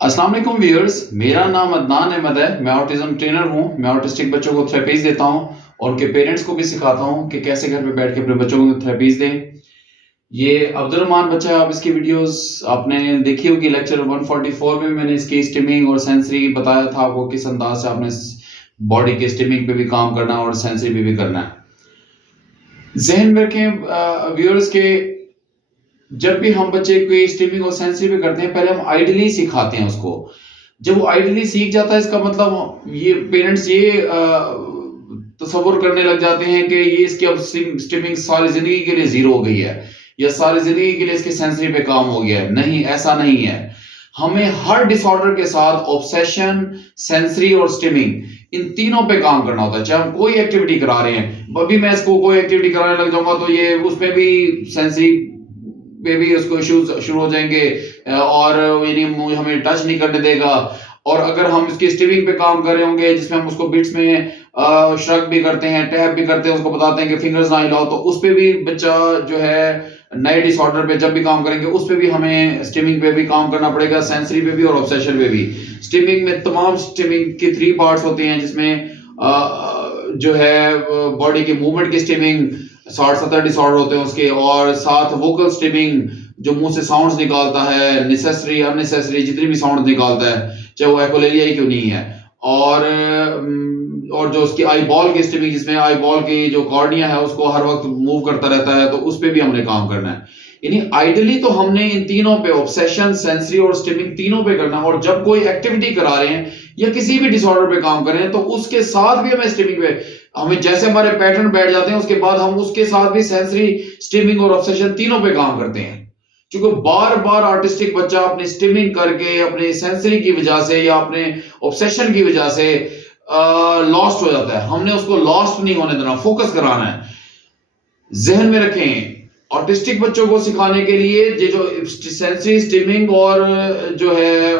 अस्सलाम वालेकुम व्यूअर्स, मेरा नाम अदनान अहमद है। मैं ऑटिज्म ट्रेनर हूँ। मैं ऑटिस्टिक बच्चों को थेरेपीज देता हूँ और उनके पेरेंट्स को भी सिखाता हूँ कि कैसे घर पे बैठ के अपने बच्चों को थेरेपीज दें। ये अब्दुल रहमान बच्चा है। आप इसकी वीडियोस आपने देखी होगी। लेक्चर 144 में भी मैंने इसकी स्टिमिंग और सेंसरी बताया था आपको, किस अंदाज से आपने बॉडी के स्टिमिंग पे भी काम करना है और सेंसरी पे भी करना है। जहन में रखें व्यूअर्स के, जब भी हम बच्चे की स्ट्रीमिंग और सेंसरी पे करते हैं, पहले हम आइडियली सिखाते हैं उसको। जब वो आइडियली सीख जाता है, इसका मतलब ये पेरेंट्स ये तसव्वुर करने लग जाते हैं कि ये इसकी अब स्ट्रीमिंग सारी जिंदगी के लिए जीरो हो गई है या सारी जिंदगी के लिए इसके सेंसरी पे काम हो गया है। नहीं, ऐसा नहीं है। हमें हर डिसऑर्डर के साथ ऑब्सेशन, सेंसरी और स्टिमिंग इन तीनों पे काम करना होता है। चाहे हम कोई एक्टिविटी करा रहे हैं, अभी मैं इसको कोई एक्टिविटी कराने लग जाऊंगा तो ये उसमें भी सेंसरी पे भी उसको इश्यूज शुरू हो जाएंगे और यानी हमें टच नहीं करने देगा। और अगर हम इसकी स्टिमिंग पे काम कर रहे होंगे जिसमें हम उसको बिट्स में श्रग भी करते हैं, टैप भी करते हैं, उसको बताते हैं कि फिंगर्स ना हिलाओ, तो उस पे भी बच्चा जो है नए डिसऑर्डर पे जब भी काम करेंगे उस पे भी हमें स्टिमिंग पे भी काम करना पड़ेगा, सेंसरी पे भी और ऑब्सेशन पे भी। स्टिमिंग में तमाम स्टिमिंग के 3 पार्ट्स होते हैं, जिसमें जो है बॉडी की मूवमेंट की स्टिमिंग 60-70 डिसऑर्डर होते हैं उसके, और साथ वोकल स्टिमिंग जो मुंह से साउंड्स निकालता है, नेसेसरी अननेसेसरी जितनी भी साउंड निकालता है, चाहे वो एकोलेलिया ही क्यों नहीं है। और जो उसकी आई बॉल की स्टिमिंग, जिसमें आई बॉल की जो कॉर्निया है उसको हर वक्त मूव करता रहता है, तो उस पे भी हमने काम करना है। यानी आइडियली तो हमने इन तीनों पे, ऑब्सेशन, सेंसरी और स्टिमिंग, तीनों पे करना है। और जब कोई एक्टिविटी करा रहे हैं या किसी भी डिसऑर्डर पे काम कर रहे हैं तो उसके साथ भी हमें स्टिमिंग पे, हमें जैसे हमारे पैटर्न बैठ जाते हैं उसके बाद हम उसके साथ भी सेंसरी, स्टिमिंग और ऑब्सेशन तीनों पे काम करते हैं। क्योंकि बार बार आर्टिस्टिक बच्चा अपनी स्टिमिंग करके, अपने सेंसरी की वजह से या अपने ऑब्सेशन की वजह से लॉस्ट हो जाता है। हमने उसको लॉस्ट नहीं होने देना, फोकस कराना है। जहन में रखें, ऑटिस्टिक बच्चों को सिखाने के लिए ये जो सेंसरी, स्टिमिंग और जो है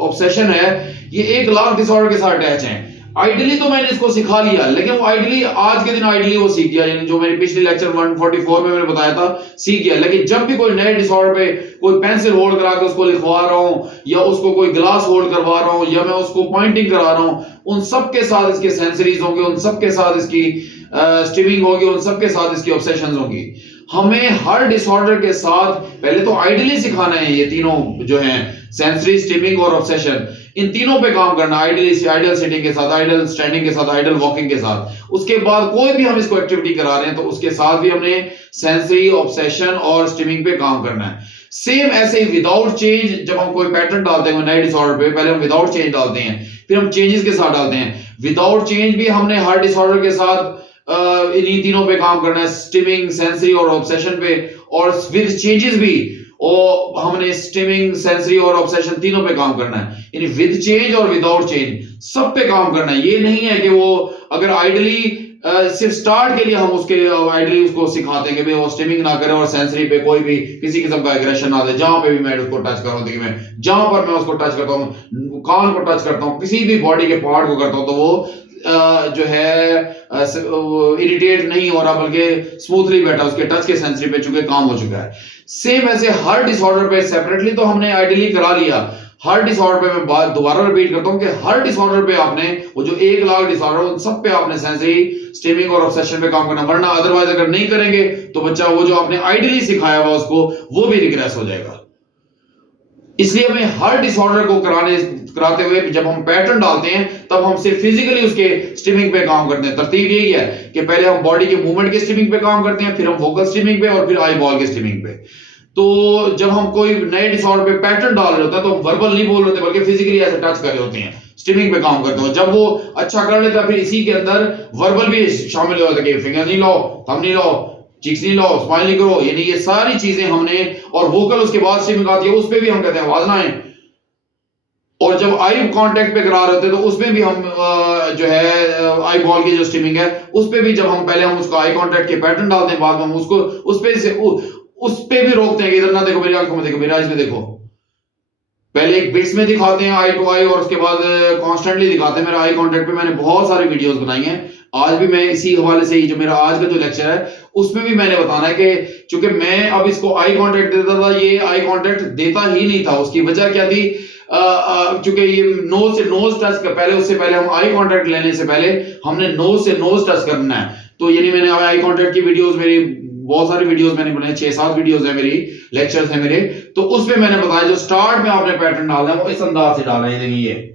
ऑब्सेशन है, ये 1 लाख डिसऑर्डर के साथ अटैच हैं। आइडियली तो मैंने इसको सिखा लिया, लेकिन वो आइडियली आज के दिन आइडियली वो सीख गया, यानी जो मेरे पिछले लेक्चर 144 में मैंने बताया था, सीख गया। लेकिन जब भी कोई नए डिसऑर्डर पे कोई पेंसिल होल्ड करा के उसको लिखवा रहा हूं, या उसको कोई ग्लास होल्ड करवा रहा हूं, या मैं उसको पॉइंटिंग करा रहा हूं, उन सब के साथ इसके सेंसरीज होंगे, उन सब के साथ इसकी स्टिमिंग होगी, उन सब के साथ इसकी ऑब्सेशंस होंगी। हमें हर डिसऑर्डर के साथ पहले तो आइडियली सिखाना है, ये तीनों जो हैं, सेंसरी, स्टिमिंग और ऑब्सेशन, इन तीनों पे काम करना। आइडियली आइडियल सिटिंग के साथ, आइडियल स्टैंडिंग के साथ, आइडियल वॉकिंग के साथ। उसके बाद कोई भी हम इसको एक्टिविटी करा रहे हैं तो उसके साथ भी हमने सेंसरी, ऑब्सेशन और स्टिमिंग पे काम करना है। सेम ऐसे ही विदाउट चेंज, जब हम कोई पैटर्न डालते हैं नए डिसऑर्डर पे, पहले हम विदाउट चेंज डालते हैं, फिर हम चेंजेस के साथ डालते हैं। विदाउट चेंज भी हमने हर डिसऑर्डर के साथ इन्हीं तीनों पे काम करना है, स्टिमिंग, सेंसरी और ऑब्सेशन पे। और विद चेंजेस भी और हमने स्टिमिंग, सेंसरी और ऑब्सेशन तीनों पे काम करना है। यानी विद चेंज और विदाउट चेंज सब पे काम करना है। ये नहीं है कि वो अगर आइडियली सिर्फ स्टार्ट के लिए हम उसके आइडियली उसको सिखाते हैं कि भाई वो स्टिमिंग ना करे और सेंसरी पे कोई भी किसी किस्म का एग्रेशन ना दे। जहां पे भी मैं उसको टच कर रहा हूं, देखिए मैं जहां पर मैं उसको टच करता हूं, कान को टच करता हूं, किसी भी बॉडी के पार्ट को करता हूं, तो वो जो है इरिटेट नहीं हो रहा, बल्कि स्मूथली बैठा, उसके टच के सेंसरी पे चुके काम हो चुका है। सेम ऐसे हर डिसऑर्डर पे सेपरेटली तो हमने आइडियली करा लिया। हर डिसऑर्डर पे मैं बात दोबारा रिपीट करता हूं कि हर डिसऑर्डर पे आपने वो जो 1 लाख डिसऑर्डर, उन सब पे आपने सेंसरी, स्टिमिंग और ऑब्सेशन पे काम करना। वरना अदरवाइज अगर नहीं करेंगे तो बच्चा वो जो आपने आइडियली सिखाया हुआ उसको, वो भी रिग्रेस हो जाएगा। इसलिए हमें हर डिसऑर्डर को कराते हुए जब हम पैटर्न डालते हैं तब हम सिर्फ फिजिकली उसके स्टिमिंग पे काम करते हैं। तरतीब यही है कि पहले हम बॉडी के मूवमेंट की स्टिमिंग पे काम करते हैं, फिर हम वोकल स्टिमिंग पे और फिर आई बॉल की स्टिमिंग पे। तो जब हम कोई नए डिसऑर्डर पे पैटर्न डाल रहे होते हैं तो हम वर्बल नहीं बोल रहे होते, बल्कि फिजिकली ऐसे टच कर रहे होते हैं, स्टिमिंग पे काम करते हो। जब वो अच्छा कर लेता है फिर इसी के अंदर वर्बल भी शामिल हो जाता है कि फिंगर नहीं लो, थंब नहीं लो, चिक्स नहीं लो, स्माइल नहीं करो, यानी ये सारी चीजें हमने। और वोकल उसके बाद स्टिमिंग आती है, उस पे भी हम कहते हैं आवाज ना आए। और जब आई कांटेक्ट पे करा रहे होते हैं तो उसमें भी हम जो है आई बॉल की जो स्टिमिंग है उस पे भी, जब हम पहले हम उसको आई कांटेक्ट के पैटर्न डालते हैं, बाद में हम उसको उस पे भी रोकते हैं कि इधर ना देखो, मेरी आंखों में देखो, मेरी आईज में देखो। पहले एक बिट्स में दिखाते हैं आई टू आई, और उसके बाद कॉन्स्टेंटली दिखाते हैं। मेरे आई कांटेक्ट पे मैंने बहुत सारी वीडियोस बनाई हैं, आज भी मैं इसी हवाले से ही जो मेरा आज का जो लेक्चर है उसमें भी मैंने बताना है कि चूंकि मैं अब इसको आई कांटेक्ट देता था, ये आई कांटेक्ट देता ही नहीं था। उसकी वजह क्या थी, चूंकि ये नोज से नोज टच का पहले, उससे पहले हम आई कांटेक्ट लेने से पहले हमने नोज से नोज टच करना है। तो यानी मैंने आई कांटेक्ट की वीडियोस, मेरी बहुत सारी वीडियोस मैंने बनाई, 6-7 वीडियोस है मेरी, लेक्चर्स है मेरे, तो उसमें मैंने बताया जो स्टार्ट में आपने पैटर्न डालना है वो इस अंदाज से डालना है। ये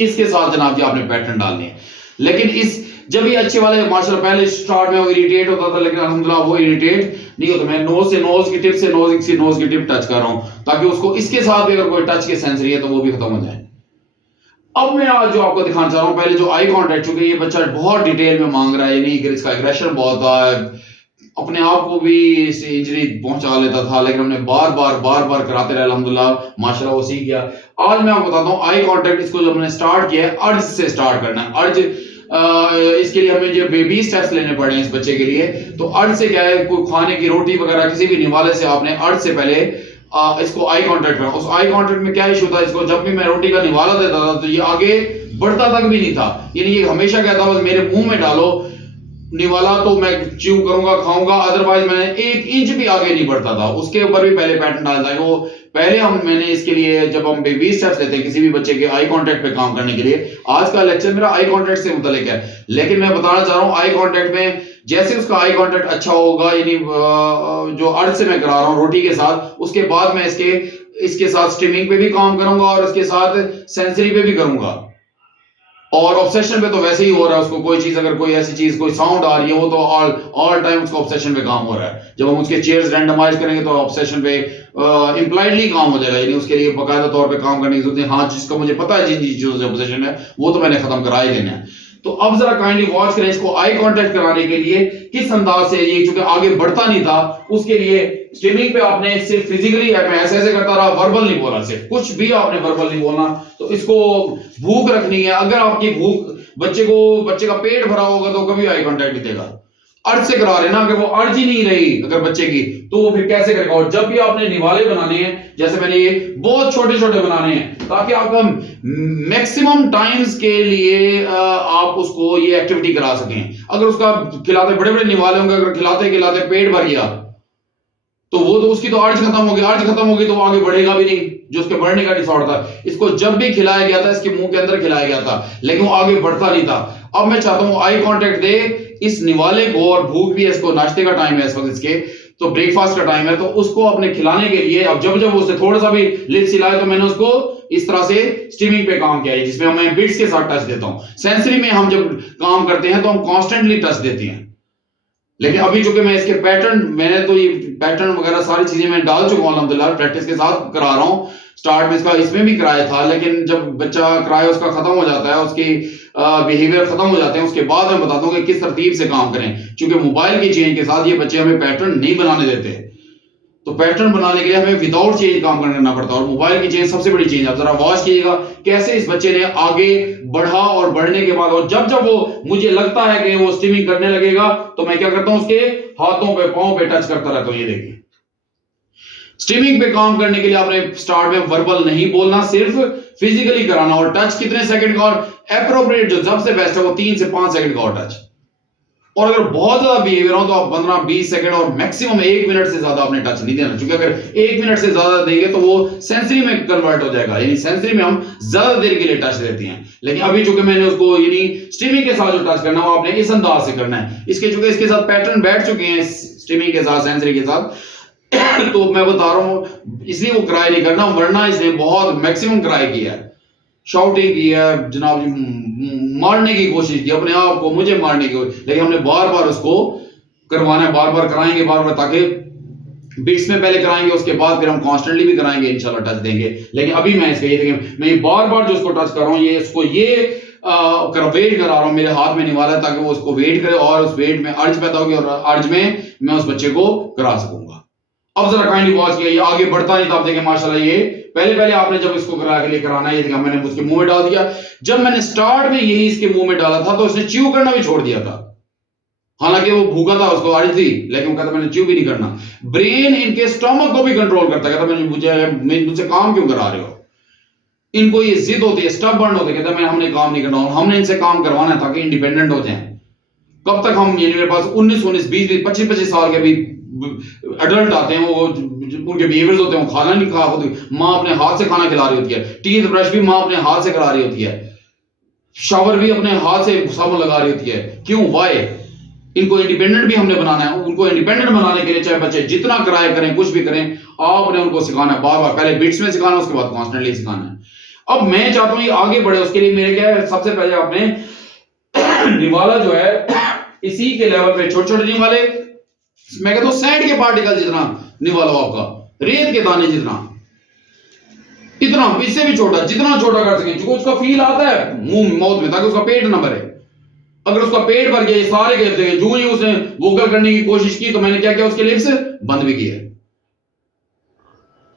इसके साथ जनाब जी आपने पैटर्न डालने हैं। लेकिन इस जब ये अच्छे वाले माशाल्लाह पहले स्टार्ट में वो इरिटेट होता था, लेकिन अल्हम्दुलिल्लाह वो इरिटेट नहीं होता। मैं नोज से नोज की टिप से नोज की टिप टच कर रहा हूं ताकि उसको इसके साथ भी अगर कोई टच की सेंसरी है तो वो भी खत्म हो जाए। अब मैं आज जो आपको दिखाना चाह रहा हूं, पहले जो आई कांटेक्ट, चूंकि ये बच्चा बहुत डिटेल में मांग रहा है, यानी कि इसका एग्रेशन बहुत था, अपने आप को भी इस इंजरी पहुंचा लेता था, लेकिन हमने बार बार कराते रहे, अल्हम्दुलिल्लाह माशाल्लाह वो सीख गया। आज मैं आपको बताता हूं आई कांटेक्ट, इसको जो हमने स्टार्ट किया है अर्ज से स्टार्ट करना है। अर्ज इसके लिए हमें जो बेबी स्टेप्स लेने पड़े हैं इस बच्चे के लिए। तो अर्ज से क्या है, कोई खाने की रोटी वगैरह किसी भी निवाले से आपने अर्ज से पहले इसको आई कांटेक्ट करना। उस आई कांटेक्ट में क्या इशू था, इसको जब भी मैं रोटी का निवाला देता था तो ये आगे बढ़ता तक भी नहीं था, यानी ये हमेशा कहता बस मेरे मुंह में डालो निवाला तो मैं च्यू करूंगा, खाऊंगा, अदरवाइज मैं 1 इंच भी आगे नहीं बढ़ता था। उसके ऊपर भी पहले पैटर्न डालता है वो पहले मैंने इसके लिए, जब हम बेबी स्टेप्स लेते हैं किसी भी बच्चे के आई कांटेक्ट पे काम करने के लिए, आज का लेक्चर मेरा आई कांटेक्ट से मुतालिक है, लेकिन मैं बताना चाह रहा हूं आई कांटेक्ट में जैसे उसका आई कांटेक्ट अच्छा होगा, यानी जो अर्ज से मैं करा रहा हूं रोटी के साथ, उसके बाद मैं इसके साथ स्टिमिंग पे भी काम करूंगा और इसके साथ सेंसरी पे भी करूंगा। और ऑब्सेशन पे तो वैसे ही हो रहा है उसको, कोई चीज अगर कोई ऐसी चीज कोई साउंड आ रही है वो तो ऑल टाइम उसको ऑब्सेशन पे काम हो रहा है। जब हम उसके चेयर्स रैंडमाइज करेंगे तो ऑब्सेशन पे इंप्लाइडली काम हो जाएगा, यानी उसके लिए बाकायदा तौर पे काम करने की जरूरत है। हाँ, जिसका मुझे पता है जिन चीजों से ऑब्सेशन है वो तो मैंने खत्म करा ही देना है। तो अब जरा काइंडली वॉच करें इसको आई कांटेक्ट कराने के लिए किस अंदाज से, ये चूंकि आगे बढ़ता नहीं था, उसके लिए स्ट्रीमिंग पे आपने सिर्फ फिजिकली मैं ऐसे करता रहा, वर्बल नहीं बोला, सिर्फ कुछ भी आपने वर्बल नहीं बोलना। तो इसको भूख रखनी है, अगर आपकी भूख बच्चे का पेट भरा होगा तो कभी आई कांटेक्ट नहीं देगा। अर्ज से करा रहे ना, अगर वो अर्ज ही नहीं रही अगर बच्चे की तो वो फिर कैसे करेगा। और जब भी आपने निवाले बनाने हैं, जैसे मैंने ये बहुत छोटे छोटे बनाने हैं ताकि आप मैक्सिमम टाइम्स के लिए आप उसको ये एक्टिविटी करा सकें। अगर उसका खिलाते बड़े बड़े निवाले होंगे, अगर खिलाते खिलाते पेट भर गया तो वो तो उसकी तो अर्ज खत्म होगी तो वो आगे बढ़ेगा भी नहीं, जो उसके बढ़ने का डिसऑर्डर था। इसको जब भी खिलाया गया था इसके मुंह के अंदर खिलाया गया था, लेकिन वो आगे बढ़ता नहीं था। अब मैं चाहता हूं आई कांटेक्ट दे इस निवाले को, और भूख भी है, इसको नाश्ते का टाइम है इस वक्त, इसके तो ब्रेकफास्ट का टाइम है, तो उसको अपने खिलाने के लिए अब जब उससे थोड़ा सा भी लिप्स हिलाए तो मैंने उसको इस तरह से स्टीमिंग पे काम किया है, जिसमें मैं बिट्स के साथ टच देता हूं। सेंसरी में हम जब काम करते हैं तो हम कॉन्स्टेंटली टच देते हैं, लेकिन अभी चूंकि मैं इसके मैंने तो ये पैटर्न वगैरह सारी चीजें मैं डाल चुका हूं अल्हम्दुलिल्लाह, प्रैक्टिस के साथ करा रहा हूं। स्टार्ट में इसमें भी कराया था, लेकिन जब बच्चा कराया उसका खत्म हो जाता है, उसकी बिहेवियर खत्म हो जाते हैं, उसके बाद मैं बताता हूं कि किस तरतीब से काम करें। क्योंकि मोबाइल की चेंज के साथ ये बच्चे हमें पैटर्न नहीं बनाने देते, तो पैटर्न बनाने के लिए हमें विदाउट चेंज काम करना पड़ता है। और मोबाइल की चेंज सबसे बड़ी चेंज। आप जरा वॉच कीजिएगा कैसे इस बच्चे ने आगे बढ़ा, और बढ़ने के बाद और जब वो मुझे लगता है कि वो स्टीमिंग करने लगेगा तो मैं क्या करता हूं, उसके हाथों पे पांव पे टच करता रहता हूं। ये देखिए, स्टीमिंग पे काम करने के लिए आपने स्टार्ट में वर्बल नहीं बोलना, सिर्फ फिजिकली कराना। और टच कितने सेकंड का, और एप्रोप्रिएट जो सबसे बेस्ट है वो 3 से 5 सेकंड का और टच। और अगर बहुत ज्यादा बिहेवियर हो तो आप 15-20 सेकंड और मैक्सिमम 1 मिनट से ज्यादा आपने टच नहीं देना, क्योंकि अगर 1 मिनट से ज्यादा देंगे तो वो सेंसरी में कन्वर्ट हो जाएगा, यानी सेंसरी में हम ज्यादा देर के लिए टच देते हैं। लेकिन अभी चूंकि मैंने उसको यानी स्टीमिंग के साथ जो टच करना है वो आपने इस अंदाज से करना है। चूंकि इसके साथ पैटर्न बैठ चुके हैं स्टीमिंग के साथ, सेंसरी के साथ तो मैं बता रहा हूं इसलिए वो क्राई नहीं करना, वरना इसने बहुत मैक्सिमम क्राई किया है, शाउटिंग की है जनाब जी, मारने की कोशिश की, अपने आप को मुझे मारने की कोशिश, लेकिन हमने बार बार उसको करवाना है, बार बार कराएंगे, बार बार, ताकि बिट्स में पहले कराएंगे, उसके बाद फिर हम कॉन्स्टेंटली भी कराएंगे, इंशाल्लाह टच देंगे। लेकिन अभी मैं इसका ये देखिए, मैं ये बार बार जो उसको टच कर रहा हूँ, ये इसको ये वेट करा रहा हूँ, मेरे हाथ में नहीं वाला है, ताकि वो उसको वेट करे और उस वेट में अर्ज पैदा होगी, और अर्ज में मैं उस बच्चे को करा सकूंगा। अब जरा काइंडली वॉच किया, ये आगे बढ़ता नहीं था। आप देखें माशाल्लाह, ये पहले आपने जब इसको करा के लिए कराना है, ये देखा मैंने उसके मुंह में डाल दिया। जब मैंने स्टार्ट में यही इसके मुंह में डाला था तो उसने च्यू करना भी छोड़ दिया था, हालांकि वो भूखा था, उसको अर्ज थी, लेकिन वो कहता मैंने च्यू भी नहीं करना। ब्रेन इनके स्टमक को भी कंट्रोल करता, कहता मुझसे काम क्यों करा रहे हो। इनको ये जिद होती है, स्टबर्न होते, कहते हैं मैं हमने काम नहीं करना, हमने इनसे काम करवाना है ताकि इंडिपेंडेंट हो जाएं। कब तक हम, ये मेरे पास 19 20 25 साल के भी एडल्ट आते हैं, वो उनके बिहेवियर्स होते हैं, वो खाना नहीं खा होती, माँ अपने हाथ से खाना खिला रही होती है, टीथ ब्रश भी माँ अपने हाथ से करा रही होती है, शावर भी अपने हाथ से साबुन लगा रही होती है। क्यों? वाई? इनको इंडिपेंडेंट भी हमने बनाना है। उनको इंडिपेंडेंट बनाने के लिए चाहे बच्चे जितना कराए करें, कुछ भी करें, आपने उनको सिखाना है बार बार, पहले बिट्स में सिखाना, उसके बाद कॉन्स्टेंटली सिखाना है। अब मैं चाहता हूं ये आगे बढ़े, उसके लिए मेरे क्या है, सबसे पहले आपने निवाला जो है इसी के लेवल पे, छोटे छोटे निवाले, मैं कहता हूं सैंड के पार्टिकल जितना निवालो आपका, रेत के दाने जितना, इतना, इससे भी छोटा, जितना छोटा कर सके, जो उसका फील आता है मुंह माउथ में, ताकि उसका पेट ना भरे। अगर उसका पेट भर गया, ये सारे कहते हैं, जो ही उसने वोकल करने की कोशिश की तो मैंने क्या किया, उसके लिप्स बंद भी किए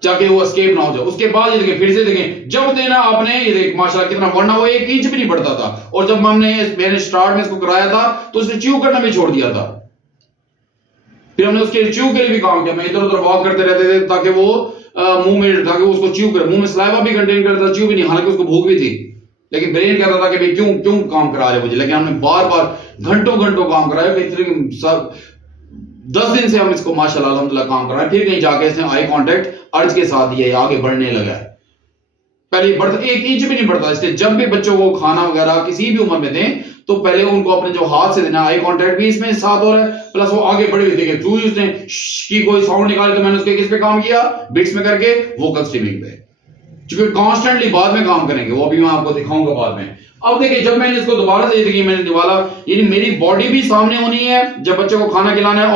ताकि वो एस्केप ना हो जाए। उसके बाद ये देखें, फिर से देखें, जब देना आपने, ये देख माशाल्लाह कितना, वरना वो 1 इंच भी नहीं बढ़ता था, और जब मैंने स्टार्ट में इसको कराया था तो उसने च्यू करना भी छोड़ दिया था। फिर हमने उसके च्यू के लिए भी काम किया, मैं इधर उधर वॉक करते रहते थे ताकि वो मुंह में, ताकि उसको च्यू करे, मुंह में सलाइवा भी कंटेन करता था, च्यू भी नहीं, हालांकि उसको भूख भी थी, लेकिन ब्रेन कहता था कि भाई क्यों क्यों काम करा रहे मुझे। लेकिन हमने बार बार घंटों घंटों काम कराया, बेहतरीन सब 10 दिन से हम इसको माशाल्लाह अल्हम्दुलिल्लाह काम कर रहे हैं। फिर कहीं जाके इसने आई कांटेक्ट अर्ज के साथ ये आगे बढ़ने लगा है। पहले बढ़ता 1 इंच भी नहीं बढ़ता, इसलिए जब भी बच्चों को खाना वगैरह किसी भी उम्र में दें तो पहले उनको अपने जो हाथ से देना, आई कांटेक्ट भी इसमें साथ हो रहा है, प्लस वो आगे बढ़े हुए देखे, जो ही उसने की कोई साउंड निकाले तो मैंने उसके किस पे काम किया, बिट्स में करके, वोकल स्ट्रीमिंग पे, क्योंकि कॉन्स्टेंटली बाद में काम करेंगे, वो अभी मैं आपको दिखाऊंगा बाद में। अब देखिए, जब मैंने इसको दोबारा से देखिए, मैंने निवाला, यानी मेरी बॉडी भी सामने होनी है जब बच्चे को खाना खिलाना है,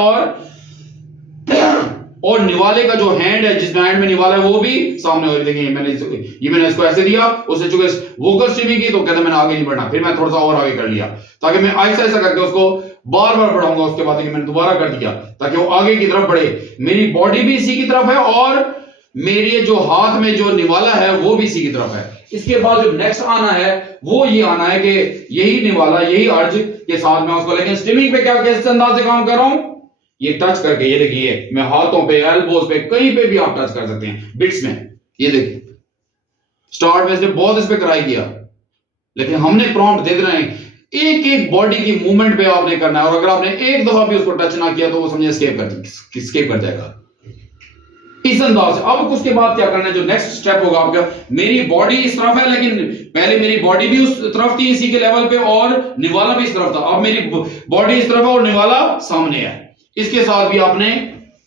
और निवाले का जो हैंड है, जिस हैंड में निवाला है, वो भी सामने हो। देखिए मैंने इसको ऐसे दिया, उसने चूंकि वोकल स्ट्रीमिंग की तो कहता मैंने आगे नहीं बढ़ना, फिर मैं थोड़ा सा और आगे कर लिया, ताकि मैं ऐसा ऐसा करके उसको बार बार बढ़ाऊंगा। उसके बाद मैंने दोबारा कर दिया ताकि वो आगे की तरफ बढ़े, मेरी बॉडी भी इसी की तरफ है और मेरे जो हाथ में जो निवाला है वो भी इसी की तरफ है। इसके बाद जो नेक्स्ट आना है वो ये आना है कि यही निवाला, यही अर्ज के साथ मैं उसको, लेकिन स्ट्रीमिंग पे क्या किस अंदाज से काम कर रहा हूं, ये टच करके, ये देखिए मैं हाथों पे, एल्बोज पे, कहीं पे भी आप टच कर सकते हैं बिट्स में। ये देखिए स्टार्ट में इसने बहुत इस पे कराई किया, लेकिन हमने प्रॉम्प्ट दे देना है, एक एक बॉडी की मूवमेंट पे आपने करना है, और अगर आपने एक दफा भी उसको टच ना किया तो वो समझे स्केप कर जाएगा इस अंदाज से। अब उसके बाद क्या करना है, जो नेक्स्ट स्टेप होगा आपका, मेरी बॉडी इस तरफ है, लेकिन पहले मेरी बॉडी भी उस तरफ थी इसी के लेवल पे, और निवाला भी इस तरफ था। अब मेरी बॉडी इस तरफ है और निवाला सामने है, इसके साथ भी आपने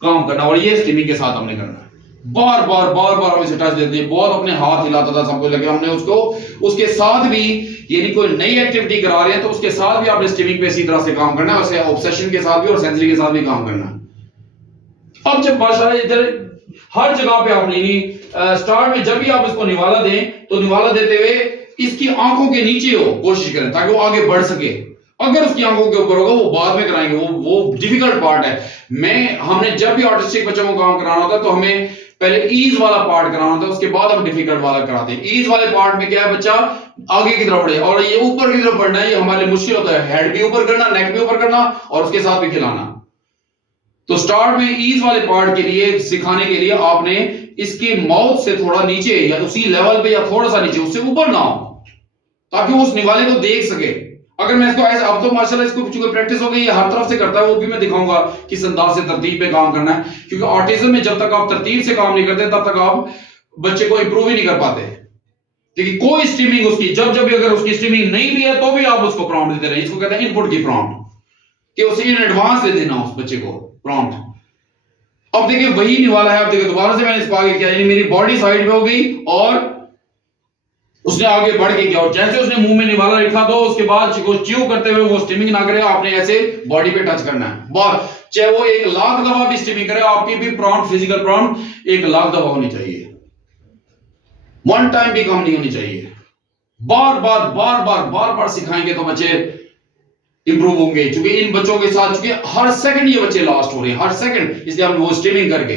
काम करना, और ये स्ट्रीमिंग के साथ हमने करना है। बार बार हम इसे टच देते हैं, बहुत अपने हाथ हिलाता था सब कुछ, लेकिन हमने उसको उसके साथ भी, यानी कोई नई एक्टिविटी करा रहे हैं तो उसके साथ भी आपने स्ट्रीमिंग पे इसी तरह से काम करना है, वैसे ऑब्सेशन के साथ भी और सेंसरी के साथ भी काम करना है। अब जब माशाल्लाह इधर हर जगह पे आपने स्टार्ट में जब भी आप इसको निवाला दें तो निवाला देते हुए इसकी आंखों के नीचे हो कोशिश करें ताकि वो आगे बढ़ सके। अगर उसकी आंखों के ऊपर होगा वो बाद में कराएंगे, वो डिफिकल्ट पार्ट है। हमने जब भी ऑटिस्टिक बच्चों को काम कराना होता है तो हमें पहले ईज वाला पार्ट कराना होता है, उसके बाद हम डिफिकल्ट वाला कराते हैं। ईज वाले पार्ट में क्या है, बच्चा आगे की तरफ बढ़े, और ये ऊपर की तरफ बढ़ना है, ये हमारे लिए मुश्किल होता है। हेड भी ऊपर करना, नेक भी ऊपर करना, और उसके साथ भी खिलाना। तो स्टार्ट में ईज वाले पार्ट के लिए सिखाने के लिए आपने इसके माउथ से थोड़ा नीचे या उसी लेवल पे या थोड़ा सा नीचे, उससे ऊपर ना हो, ताकि वो उस निवाले को देख सके। अगर मैं इसको ऐसे, अब तो माशाल्लाह इसको चूंकि प्रैक्टिस हो गई, हर तरफ से करता है, वो भी मैं दिखाऊंगा किस अंदाज से तरतीब पे काम करना है, क्योंकि ऑटिज्म में जब तक आप तरतीब से काम नहीं करते तब तक आप बच्चे को इंप्रूव ही नहीं कर पाते। देखिए कोई स्ट्रीमिंग उसकी, जब जब अगर उसकी स्ट्रीमिंग नहीं भी है तो भी आप उसको प्रॉम्प्ट देते रहे, इसको कहते हैं इनपुट की प्रॉम्प्ट, कि उसे इन एडवांस दे देना उस बच्चे को प्रॉम्प्ट। अब देखिए वही निवाला है, अब देखिए दोबारा से मैंने इसको आगे किया, यानी मेरी बॉडी साइड पे हो गई और उसने आगे बढ़ के किया, और जैसे उसने मुंह में निवाला रखा तो उसके बाद च्यू करते हुए वो स्ट्रीमिंग ना करे, आपने ऐसे बॉडी पे टच करना है। चाहे वो 1 लाख दफा भी स्ट्रीमिंग करे, आपकी भी प्रॉम्प्ट, फिजिकल प्रॉम्प्ट 1 लाख दफा होनी चाहिए, 1 टाइम भी कम नहीं होनी चाहिए। बार बार सिखाएंगे तो बच्चे इंप्रूव होंगे, क्योंकि इन बच्चों के साथ चूंकि हर सेकंड ये बच्चे लास्ट हो रहे हैं, हर सेकंड, इसलिए हम वो स्ट्रीमिंग करके,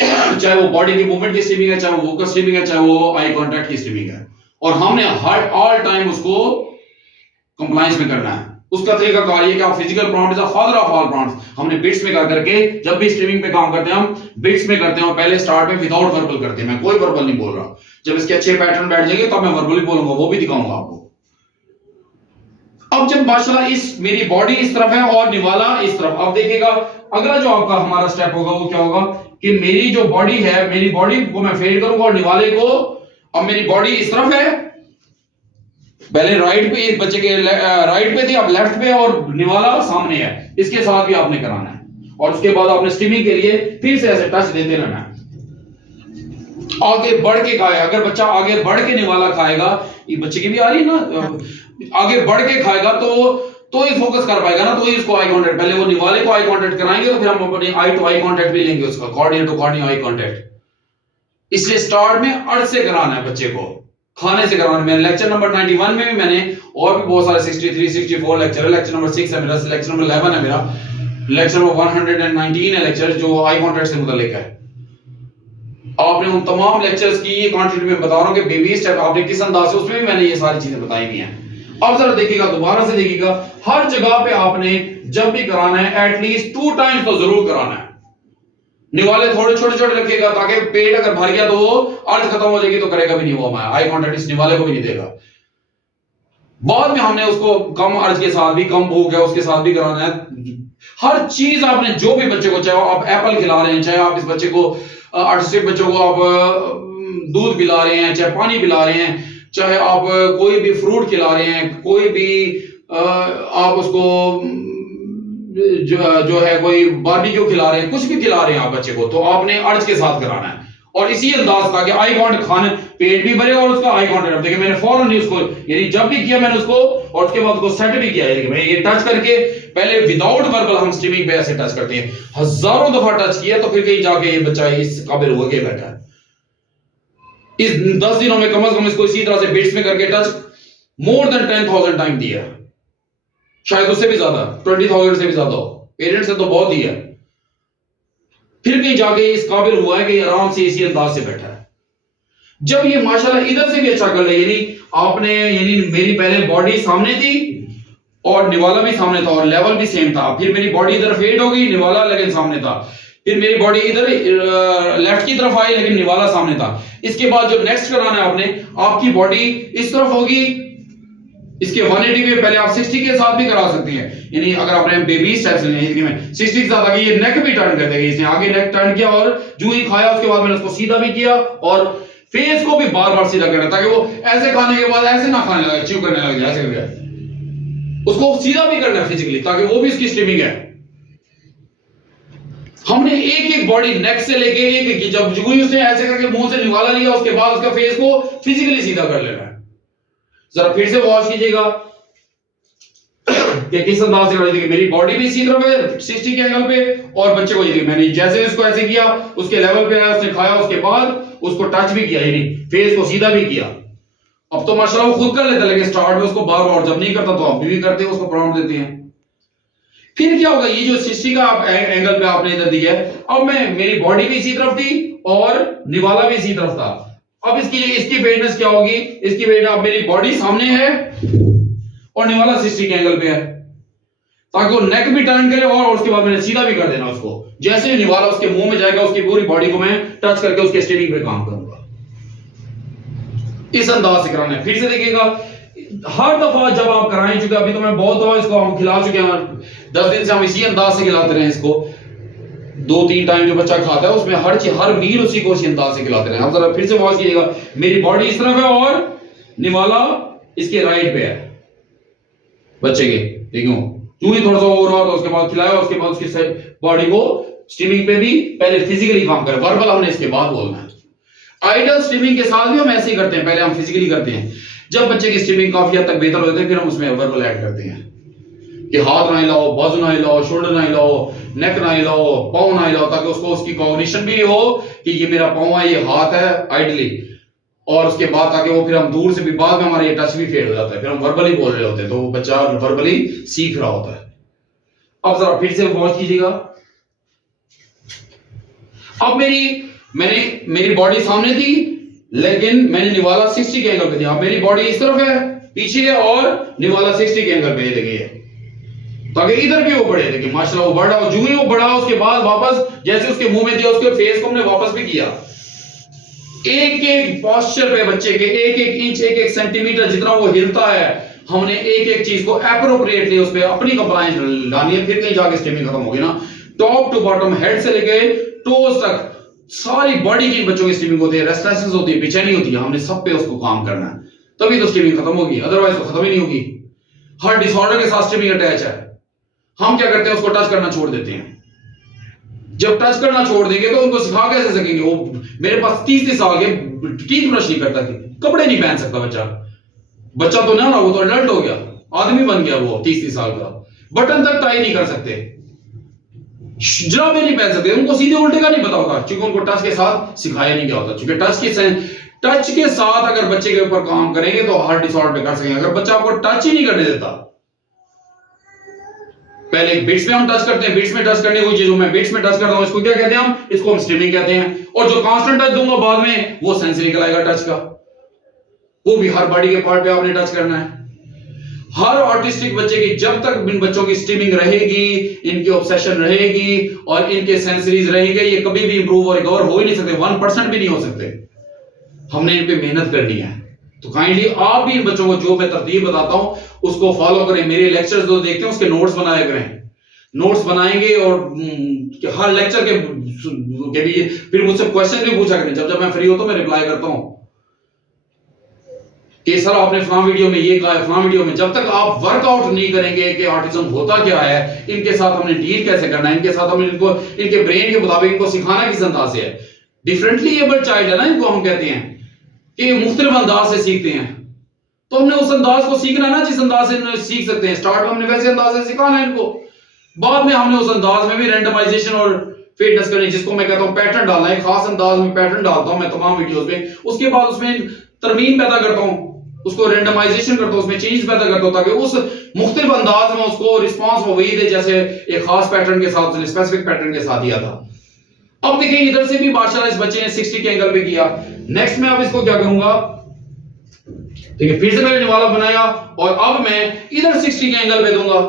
चाहे वो बॉडी की मूवमेंट की स्ट्रीमिंग है, चाहे वो वोकल स्ट्रीमिंग है, चाहे वो आई कांटेक्ट की स्ट्रीमिंग है, और हमने हर ऑल टाइम उसको कंप्लायंस में करना है। उसका तरीका कार ये कि आप physical prompt is the father of all prompts, हमने बिट्स में कर करके, जब भी स्ट्रीमिंग पे काम करते हैं हम बिट्स में करते हैं, और पहले स्टार्ट में विदाउट वर्बल करते हैं, मैं कोई वर्बल नहीं बोल रहा। जब इसके अच्छे पैटर्न बैठ जाएंगे तो मैं वर्बली बोलूंगा, वो भी दिखाऊंगा आपको। अब जब माशाल्लाह इस मेरी बॉडी इस तरफ है और निवाला इस तरफ, अब देखिएगा अगला जो आपका हमारा स्टेप होगा वो क्या होगा कि मेरी जो बॉडी है, मेरी बॉडी को मैं फेड करूंगा और निवाले को, अब मेरी बॉडी इस तरफ है, पहले राइट पे इस बच्चे के राइट पे थी, अब लेफ्ट पे, और निवाला सामने है, इसके साथ भी आपने कराना है। और उसके बाद आपने स्टीमिंग के लिए फिर से ऐसे टच देते रहना है, आगे बढ़ के खाए। अगर बच्चा आगे बढ़ के निवाला खाएगा, ये बच्चे की भी आ रही है ना, आगे बढ़ के खाएगा तो ही फोकस कर पाएगा ना, तो ही इसको आई कांटेक्ट, पहले वो निवाले को आई कांटेक्ट कराएंगे तो फिर हम अपनी आई टू आई कांटेक्ट भी लेंगे, उसका cornea to cornea eye contact. इसलिए स्टार्ट में अर्थ से कराना है बच्चे को, खाने से कराना है। मैंने लेक्चर नंबर 91 में भी मैंने और भी बहुत सारे 63 64 लेक्चर है, लेक्चर नंबर 6 है मेरा, लेक्चर नंबर 11 है मेरा, लेक्चर नंबर 119 है लेक्चर जो आई कांटेक्ट से मुताल्लिक है। आपने उन तमाम लेक्चर्स की ये क्वांटिटी में बता रहा हूं कि बेबी स्टेप आपने किस अंदाज से, उसमें भी मैंने ये सारी चीजें बताई हुई हैं। अब जरा देखिएगा, दोबारा से देखिएगा, हर जगह पे आपने जब भी कराना है एटलीस्ट 2 टाइम्स तो जरूर कराना है। निवाले थोड़े छोटे छोटे रखिएगा ताकि पेट अगर भर गया तो वो अर्थ खत्म हो जाएगी तो करेगा भी नहीं वो, हमारा आई कांटेक्ट इस निवाले को भी नहीं देगा। बाद में हमने उसको कम अर्थ के साथ भी, कम भूख है उसके साथ भी कराना है। हर चीज आपने जो भी बच्चे को, चाहे आप एप्पल खिला रहे हैं, चाहे आप इस बच्चे को आर्टिस्टिक बच्चों को आप दूध पिला रहे हैं, चाहे पानी पिला रहे हैं, चाहे आप कोई भी फ्रूट खिला रहे हैं, कोई भी आप उसको जो है कोई बारबेक्यू खिला रहे हैं, कुछ भी खिला रहे हैं आप बच्चे को, तो आपने अर्ज के साथ कराना है। और इसी अंदाज का कि आई कांटेक्ट, खाने पेट भी भरे और उसका आई कांटेक्ट। देखिए मैंने फौरन ही उसको, यानी जब भी किया मैंने उसको, और उसके बाद उसको सेट भी किया, यानी कि मैं ये टच करके पहले विदाउट वर्बल हम स्टीमिंग पे ऐसे टच करते हैं, हजारों दफा टच किया तो फिर कहीं जाके ये बच्चा इस काबिल हो गया बैठा है। इस 10 दिनों में कम से कम इसको इसी तरह से बिट्स में करके टच मोर देन 10,000 टाइम दिया, शायद उससे भी ज्यादा, 20,000 से भी ज्यादा हो, पेरेंट्स से तो बहुत ही है। फिर कहीं जाके इस काबिल हुआ है कि आराम से इसी अंदाज से बैठा है। जब ये माशाल्लाह इधर से भी अच्छा कर ले, यानी आपने, यानी मेरी पहले बॉडी सामने थी और निवाला भी सामने था और लेवल भी सेम था, फिर मेरी बॉडी इधर फेड हो गई, निवाला लेकिन सामने था, फिर मेरी बॉडी इधर लेफ्ट की तरफ आई लेकिन निवाला सामने था। इसके बाद जो नेक्स्ट कराना है आपने, आपकी बॉडी इस तरफ होगी, इसके 180 में पहले आप 60 के साथ भी करा सकते हैं, यानी अगर आपने बेबी स्टेप्स लेने में 60 के साथ आगे ये नेक भी टर्न कर देगा, इसने आगे नेक टर्न किया और जो ही खाया उसके बाद मैंने उसको सीधा भी किया और फेस को भी बार बार सीधा करना ताकि वो ऐसे खाने के बाद ऐसे ना खाने लगे, च्यू करने लगे, ऐसे करके उसको सीधा भी करना है फिजिकली ताकि वो भी इसकी स्ट्रीमिंग है। हमने एक एक बॉडी नेक से लेके एक एक, जब जो ही उसने ऐसे करके मुंह से निकाला लिया उसके बाद उसका फेस को फिजिकली सीधा कर लेना है। जरा फिर से वॉच कीजिएगा कि किस अंदाज से देखिए मेरी बॉडी भी इसी तरफ है 60 के एंगल पे, और बच्चे को ये मैंने जैसे इसको ऐसे किया उसके लेवल पे आया, उसने खाया उसके बाद उसको टच भी किया, यानी फेस को सीधा भी किया। अब तो माशाल्लाह वो खुद कर लेता, लेकिन स्टार्ट में उसको बार बार जब नहीं करता तो आप भी करते हैं, उसको प्रॉम्प्ट देते हैं। फिर क्या होगा, ये जो 60 का आप एंगल पे आपने इधर दिया है, अब मैं मेरी बॉडी भी इसी तरफ थी और निवाला भी इसी तरफ था। अब इसकी वेटनेस क्या होगी, इसकी वेट, अब मेरी बॉडी सामने है और निवाला 60 के एंगल पे है, ताकि वो नेक भी टर्न करे और उसके बाद मैंने सीधा भी कर देना उसको। जैसे ही निवाला उसके मुंह में जाएगा उसकी पूरी बॉडी को मैं टच करके उसके स्टीमिंग पे काम करूंगा। इस अंदाज से कराना है। फिर से देखिएगा, हर दफा जब आप कराएं, चुके अभी तो मैं बहुत दफा इसको हम खिला चुके हैं, 10 दिन से हम इसी अंदाज से खिलाते रहे इसको, 2-3 टाइम जो बच्चा खाता है उसमें हर मील उसी को इसी अंदाज से खिलाते रहे। अब जरा फिर से वॉच कीजिएगा, मेरी बॉडी इस तरफ है और निवाला इसके राइट पे है बच्चे के, देखो यूं ही थोड़ा सा हो रहा, तो उसके बाद खिलाया, उसके बाद उसकी बॉडी को स्टीमिंग पे भी पहले फिजिकली काम करें, वर्बल हमने इसके बाद बोलना है। आइडल स्टीमिंग के साथ भी हम ऐसे ही करते हैं, पहले हम फिजिकली करते हैं, जब बच्चे की स्टीमिंग काफी हद तक बेहतर होती है फिर हम उसमें वर्बल ऐड करते हैं कि हाथ ना हिलाओ, बाजू ना हिलाओ, शोल्डर ना हिलाओ, नेक ना हिलाओ, पाँव ना हिलाओ, ताकि उसको उसकी कॉग्निशन भी हो कि ये मेरा पाँव है, ये हाथ है आइडली, और उसके बाद ताकि वो फिर हम दूर से भी, बाद में हमारा ये टच भी फेड हो जाता है, फिर हम वर्बली बोल रहे होते हैं, तो वो बच्चा वर्बली सीख रहा होता है। अब जरा फिर से वॉच कीजिएगा, अब मेरी बॉडी सामने थी लेकिन मैंने निवाला 60 के एंगल पे दिया, अब मेरी बॉडी इस तरफ है पीछे है और निवाला 60 के एंगल पे देखिए, ताकि इधर भी वो बढ़े। देखिए माशाल्लाह वो बढ़ा, जो ही वो बढ़ा उसके बाद वापस जैसे उसके मुंह में दिया उसके फेस को हमने वापस भी किया, एक एक पॉस्चर पे बच्चे के एक एक इंच एक एक सेंटीमीटर जितना वो हिलता है, हमने एक एक चीज को एप्रोप्रिएटली उस पे अपनी कंप्लायंस लानी है, फिर कहीं जाके स्टिमिंग खत्म होगी ना। टॉप टू बॉटम, हेड से लेके टोज तक सारी बॉडी की बच्चों की स्टिमिंग होती है, रेस्टलेसनेस होती है, बेचैनी होती है, हमने सब पे उसको काम करना है, तभी तो स्टिमिंग खत्म होगी, अदरवाइज तो खत्म ही नहीं होगी। हर डिसऑर्डर के साथ स्टिमिंग अटैच है। हम क्या करते हैं, उसको टच करना छोड़ देते हैं। जब टच करना छोड़ देंगे तो उनको सिखा कैसे सकेंगे? वो मेरे पास 30 साल के टीथ ब्रश नहीं करता, कपड़े नहीं पहन सकता बच्चा। बच्चा तो ना, वो तो अडल्ट हो गया, आदमी बन गया वो 30 साल का, बटन तक टाई नहीं कर सकते, जुराबे नहीं पहन सकते, उनको सीधे उल्टे का नहीं पता होता, क्योंकि उनको टच के साथ सिखाया नहीं गया होता। क्योंकि टच के साथ अगर बच्चे के ऊपर काम करेंगे तो हर डिसऑर्डर पे कर सकेंगे। अगर बच्चा आपको टच ही नहीं करने देता, पहले बिट्स में हम टच करते हैं, बिट्स में टच करने की चीजों में बिट्स में टच करता हूं, इसको क्या कहते हैं हम? इसको हम स्टिमिंग कहते हैं। और जो कांस्टेंट टच दूंगा बाद में, वो सेंसरी कहलाएगा टच का, वो भी हर बॉडी के पार्ट पे आपने टच करना है। हर ऑटिस्टिक बच्चे की जब तक इन बच्चों की स्टिमिंग रहेगी, इनकी ऑब्सेशन रहेगी और इनके सेंसरीज रहेंगे, ये कभी भी इंप्रूव और रिकवर हो ही नहीं सकते, 1% भी नहीं हो सकते। हमने इन पे मेहनत करनी है। तो काइंडली आप भी इन बच्चों को जो मैं तरतीब बताता हूं उसको फॉलो करें। मेरे लेक्चर्स जो देखते हैं उसके नोट्स बनाया करें, नोट्स बनाएंगे और हर लेक्चर के भी फिर मुझसे क्वेश्चन भी पूछा करें। जब जब मैं फ्री हो तो मैं रिप्लाई करता हूं कि सर आपने फलां वीडियो में ये कहा है, फलां वीडियो में। जब तक आप वर्कआउट नहीं करेंगे कि ऑटिज्म होता क्या है, इनके साथ हमने डील कैसे करना है, इनके साथ हम इनको इनके ब्रेन के मुताबिक इनको सिखाना किस अंदाज से है। डिफरेंटली एबल्ड चाइल्ड है ना, इनको हम कहते हैं कि मुख्तलिफ अंदाज से सीखते हैं, तो हमने उस अंदाज को सीखना है ना जिस अंदाज से सीख सकते हैं। स्टार्ट में हमने वैसे अंदाज से सिखाना है इनको, बाद में हमने उस अंदाज में भी रैंडमाइजेशन और फिटनेस करनी, जिसको मैं कहता हूं पैटर्न डालना है, खास अंदाज में पैटर्न डालता हूं मैं तमाम वीडियोस में। उसके बाद उसमें तरमीम पैदा करता हूं, उसको रैंडमाइजेशन करता हूं, उसमें चेंज पैदा करता हूं ताकि उस मुख्तलिफ अंदाज में उसको रिस्पॉन्स वो वही दे जैसे एक खास पैटर्न के साथ, स्पेसिफिक पैटर्न के साथ दिया था। अब देखिए इधर से भी माशाल्लाह इस बच्चे ने 60 के एंगल पे किया। नेक्स्ट में अब इसको क्या करूंगा, देखिए फिर से मैंने निवाला बनाया और अब मैं इधर 60 के एंगल पे दूंगा।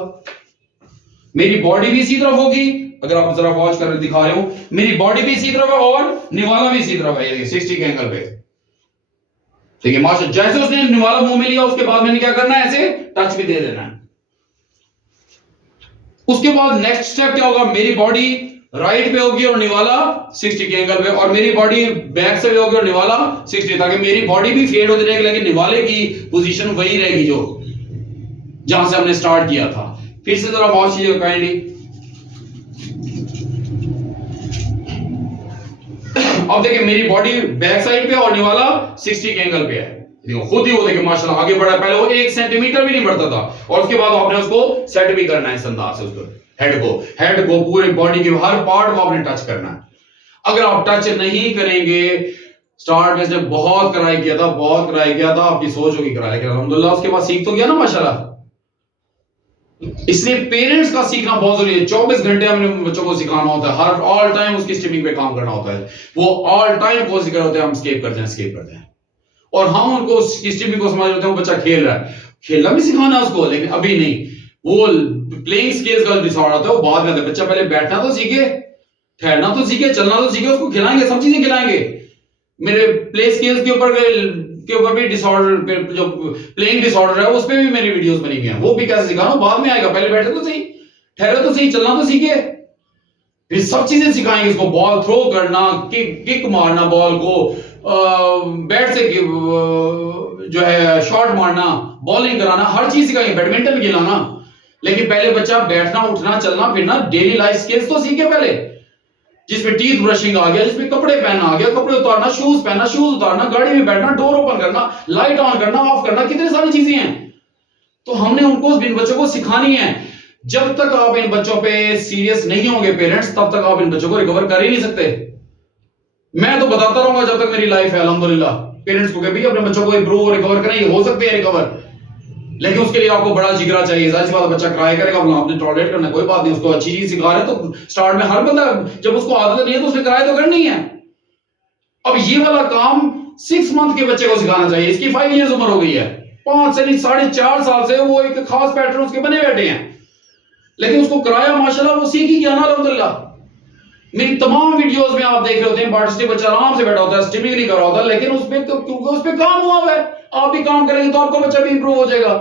मेरी बॉडी भी इसी तरफ होगी, अगर आप जरा वॉच कर दिखा रहे हो, मेरी बॉडी भी इसी तरफ है और निवाला भी इसी तरफ है, ये 60 के एंगल पे। ठीक है माशाल्लाह, जैसे उसने निवाला मुंह में लिया उसके बाद मैंने क्या करना है, ऐसे टच भी दे देना है। उसके बाद नेक्स्ट स्टेप क्या होगा, मेरी बॉडी राइट पे होगी और निवाला 60 के एंगल पे, और मेरी बॉडी बैक से भी होगी और निवाला 60, ताकि मेरी बॉडी भी फेड होती रहेगी लेकिन निवाले की पोजीशन वही रहेगी जो जहां से हमने स्टार्ट किया था। फिर से जरा वॉच कीजिएगा काइंडली। अब देखिए मेरी बॉडी बैक साइड पे और निवाला 60 के एंगल पे है। देखो खुद ही वो देखिए माशाल्लाह आगे बढ़ा, पहले वो 1 सेंटीमीटर भी नहीं बढ़ता था, और उसके बाद आपने उसको सेट भी करना है इस अंदाज से। उसको हेड को पूरे बॉडी के हर पार्ट को आपने टच करना है। अगर आप टच नहीं करेंगे, स्टार्ट में इसने बहुत कराई किया था, आपकी सोच होगी कराया, लेकिन अल्हम्दुलिल्लाह उसके बाद सीख तो गया ना माशाल्लाह। इसलिए पेरेंट्स का सीखना बहुत जरूरी है। 24 घंटे हमने बच्चों को सिखाना होता है, हर ऑल टाइम उसकी स्टिमिंग पे काम करना होता है। वो ऑल टाइम कोशिश कर होते हैं हम स्केप करते हैं और हम उनको उसकी स्टिमिंग को समझ लेते हैं। वो बच्चा खेल रहा है, खेलना भी सिखाना है उसको, लेकिन अभी नहीं। वो प्लेइंग स्किल्स का डिसऑर्डर होता है, वो बाद में आता है। बच्चा पहले बैठना तो सीखे, ठहरना तो सीखे, चलना तो सीखे, उसको खिलाएंगे, सब चीजें खिलाएंगे। मेरे प्ले स्किल्स के ऊपर भी डिसऑर्डर, जो प्लेइंग डिसऑर्डर है उस पे भी मेरी वीडियोस बनी हुई हैं, वो भी कैसे सिखाना बाद में आएगा। पहले बैठे तो सही, ठहरे तो सही, चलना तो सीखे, फिर सब चीजें सिखाएंगे उसको। बॉल थ्रो करना, किक मारना, बॉल को बैट से जो है शॉट मारना, बॉलिंग कराना, हर चीज सिखाएंगे, बैडमिंटन खिलाना। लेकिन पहले बच्चा बैठना, उठना, चलना फिरना, डेली लाइफ स्किल्स तो सीखे पहले, जिसमें टीथ ब्रशिंग आ गया, जिसमें कपड़े पहनना आ गया, कपड़े उतारना, शूज पहनना, शूज उतारना, गाड़ी में बैठना, डोर ओपन करना, लाइट ऑन करना, ऑफ करना, कितनी सारी चीजें हैं। तो हमने उनको इन बच्चों को सिखानी है। जब तक आप इन बच्चों पे सीरियस नहीं होंगे पेरेंट्स, तब तक आप इन बच्चों को रिकवर कर ही नहीं सकते। मैं तो बताता रहूंगा जब तक मेरी लाइफ है अल्हम्दुलिल्लाह पेरेंट्स को, कभी अपने बच्चों को इंप्रूव और रिकवर करें, हो सकते हैं रिकवर, लेकिन उसके लिए आपको बड़ा जिगरा चाहिए। जाहिर सी बात, बच्चा क्राई करेगा, आपने टॉलरेट करना, कोई बात नहीं, उसको अच्छी चीज सिखा रहे हैं तो स्टार्ट में हर बंदा जब उसको आदत नहीं है तो उसने क्राई तो करनी है। अब ये वाला काम 6 मंथ के बच्चे को सिखाना चाहिए, इसकी 5 इयर्स उम्र हो गई है, 5 से नहीं 4.5 साल से वो एक खास पैटर्न उसके बने बैठे हैं, लेकिन उसको कराया माशाल्लाह वो सीख ही गया ना अल्हम्दुलिल्लाह। मेरी तमाम वीडियोस में आप देख रहे होते हैं पार्टिसिपेट बच्चा आराम से बैठा होता है, स्टिमिंग नहीं कर रहा होता, लेकिन उसमें तो क्योंकि उस पे काम हुआ है, आप भी काम करेंगे तो आपका बच्चा भी इंप्रूव हो जाएगा।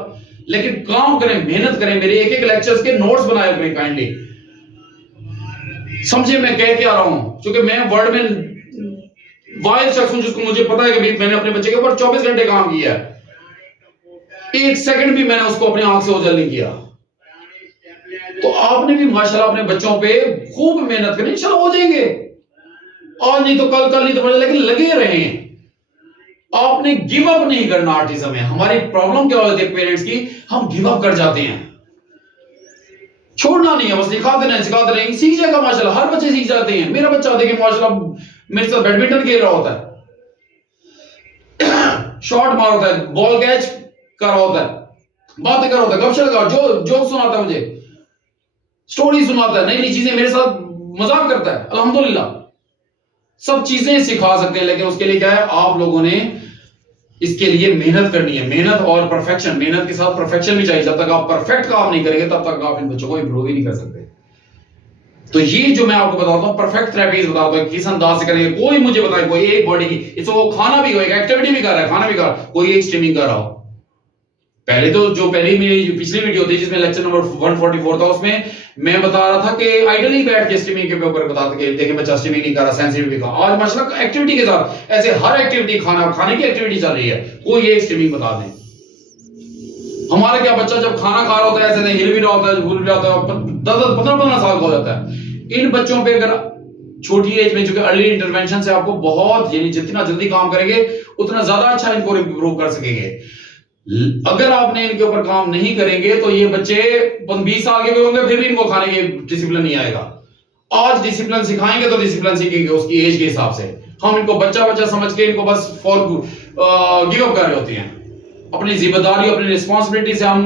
लेकिन काम करें, मेहनत करें। मेरे एक एक लेक्चर्स के नोट्स बनाए करें काइंडली, समझे मैं कह के आ रहा हूं, क्योंकि मैं वर्ल्ड में वाइल्ड शख्स हूं जिसको मुझे पता है कि मैंने अपने बच्चे के ऊपर 24 घंटे काम किया है, एक सेकंड भी मैंने उसको अपनी आंख से ओझल नहीं किया। तो आपने भी माशाल्लाह अपने बच्चों पे खूब मेहनत करें, इंशाल्लाह हो जाएंगे। आज नहीं तो कल, कल नहीं तो लेकिन लगे रहें। आपने गिव अप नहीं करना। ऑटिज्म में हमारी प्रॉब्लम क्या होती है पेरेंट्स की, हम गिव अप कर जाते हैं। छोड़ना नहीं है, बस सिखाते रहें, सीख जाएगा माशाल्लाह। हर बच्चे सीख जाते हैं। मेरा बच्चा देखिए माशाल्लाह मेरे साथ बैडमिंटन खेल रहा होता है, शॉट मार होता है, बॉल कैच कर रहा होता है, बातें कर रहा होता है, गपशप कर, जो सुनाता है, मुझे स्टोरी सुनाता है, नई नई चीजें मेरे साथ मजाक करता है। अल्हम्दुलिल्लाह सब चीजें सिखा सकते हैं, लेकिन उसके लिए क्या है, आप लोगों ने इसके लिए मेहनत करनी है। मेहनत और परफेक्शन, मेहनत के साथ परफेक्शन भी चाहिए। जब तक आप परफेक्ट काम नहीं करेंगे तब तक आप इन बच्चों को इंप्रूव ही नहीं कर सकते। तो ये जो मैं आपको बताता हूं परफेक्ट थेरेपीज बताता हूं किस अंदाज से करेंगे। कोई मुझे बताए, कोई एक बॉडी की, इसको वो खाना भी हो, एक एक्टिविटी भी कर रहा है, खाना भी कर रहा है, कोई एक स्ट्रीमिंग कर रहा हो। पहले तो जो पहले मेरी जो पिछली वीडियो थी जिसमें लेक्चर नंबर 144 था, उसमें मैं बता रहा था कि आइडली बैठ के स्ट्रीमिंग के ऊपर बताते कि देखिए बच्चा स्ट्रीमिंग नहीं कर रहा, सेंसिटिव का। आज माशाल्लाह एक्टिविटी के साथ ऐसे हर एक्टिविटी, खाने की एक्टिविटी चल रही है, कोई एक स्ट्रीमिंग बता दें। हमारा क्या बच्चा जब खाना खा रहा होता है, ऐसे नहीं हिल भी रहा होता है, भूल भी रहा होता है, 10-15 साल का हो जाता है। इन बच्चों पे अगर छोटी एज में, जो अर्ली इंटरवेंशन से आपको बहुत, यानी जितना जल्दी काम करेंगे उतना ज्यादा अच्छा इनको इंप्रूव कर सकेंगे। अगर आपने इनके ऊपर काम नहीं करेंगे तो ये बच्चे 20 साल के भी होंगे फिर भी इनको खाने के डिसिप्लिन नहीं आएगा। आज डिसिप्लिन सिखाएंगे तो डिसिप्लिन सीखेंगे उसकी एज के हिसाब से। हम इनको बच्चा समझ के इनको बस फॉर गिव अप कर रहे होते हैं, अपनी जिम्मेदारी, अपनी रिस्पॉन्सिबिलिटी से हम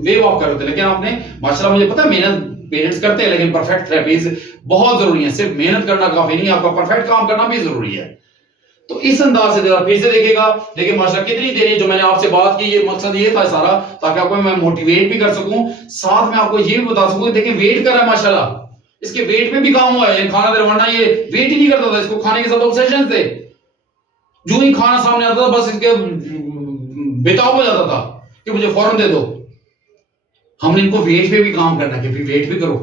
वेव ऑफ कर रहे होते हैं। लेकिन आपने माशाल्लाह, मुझे पता है मेहनत पेरेंट्स करते हैं, लेकिन परफेक्ट थेरेपीज बहुत जरूरी है। सिर्फ मेहनत करना काफी नहीं, आपका परफेक्ट काम करना भी जरूरी है। तो इस अंदाज से फिर से देखिएगा, देखिए माशाल्लाह कितनी देर जो मैंने आपसे बात की, ये मकसद ये था सारा, ताकि आपको मैं मोटिवेट भी कर सकूं, साथ में आपको ये भी बता सकूं। देखिए वेट कर रहा है माशाल्लाह, इसके वेट में भी काम हुआ है। खाना दे, वरना ये वेट ही नहीं करता था, इसको खाने के साथ ऑब्सेशन थे। जो ही खाना सामने आता था बस इसके बेताब हो जाता था कि मुझे फौरन दे दो। हमने इनको वेट पे भी काम करना है कि वेट भी करो।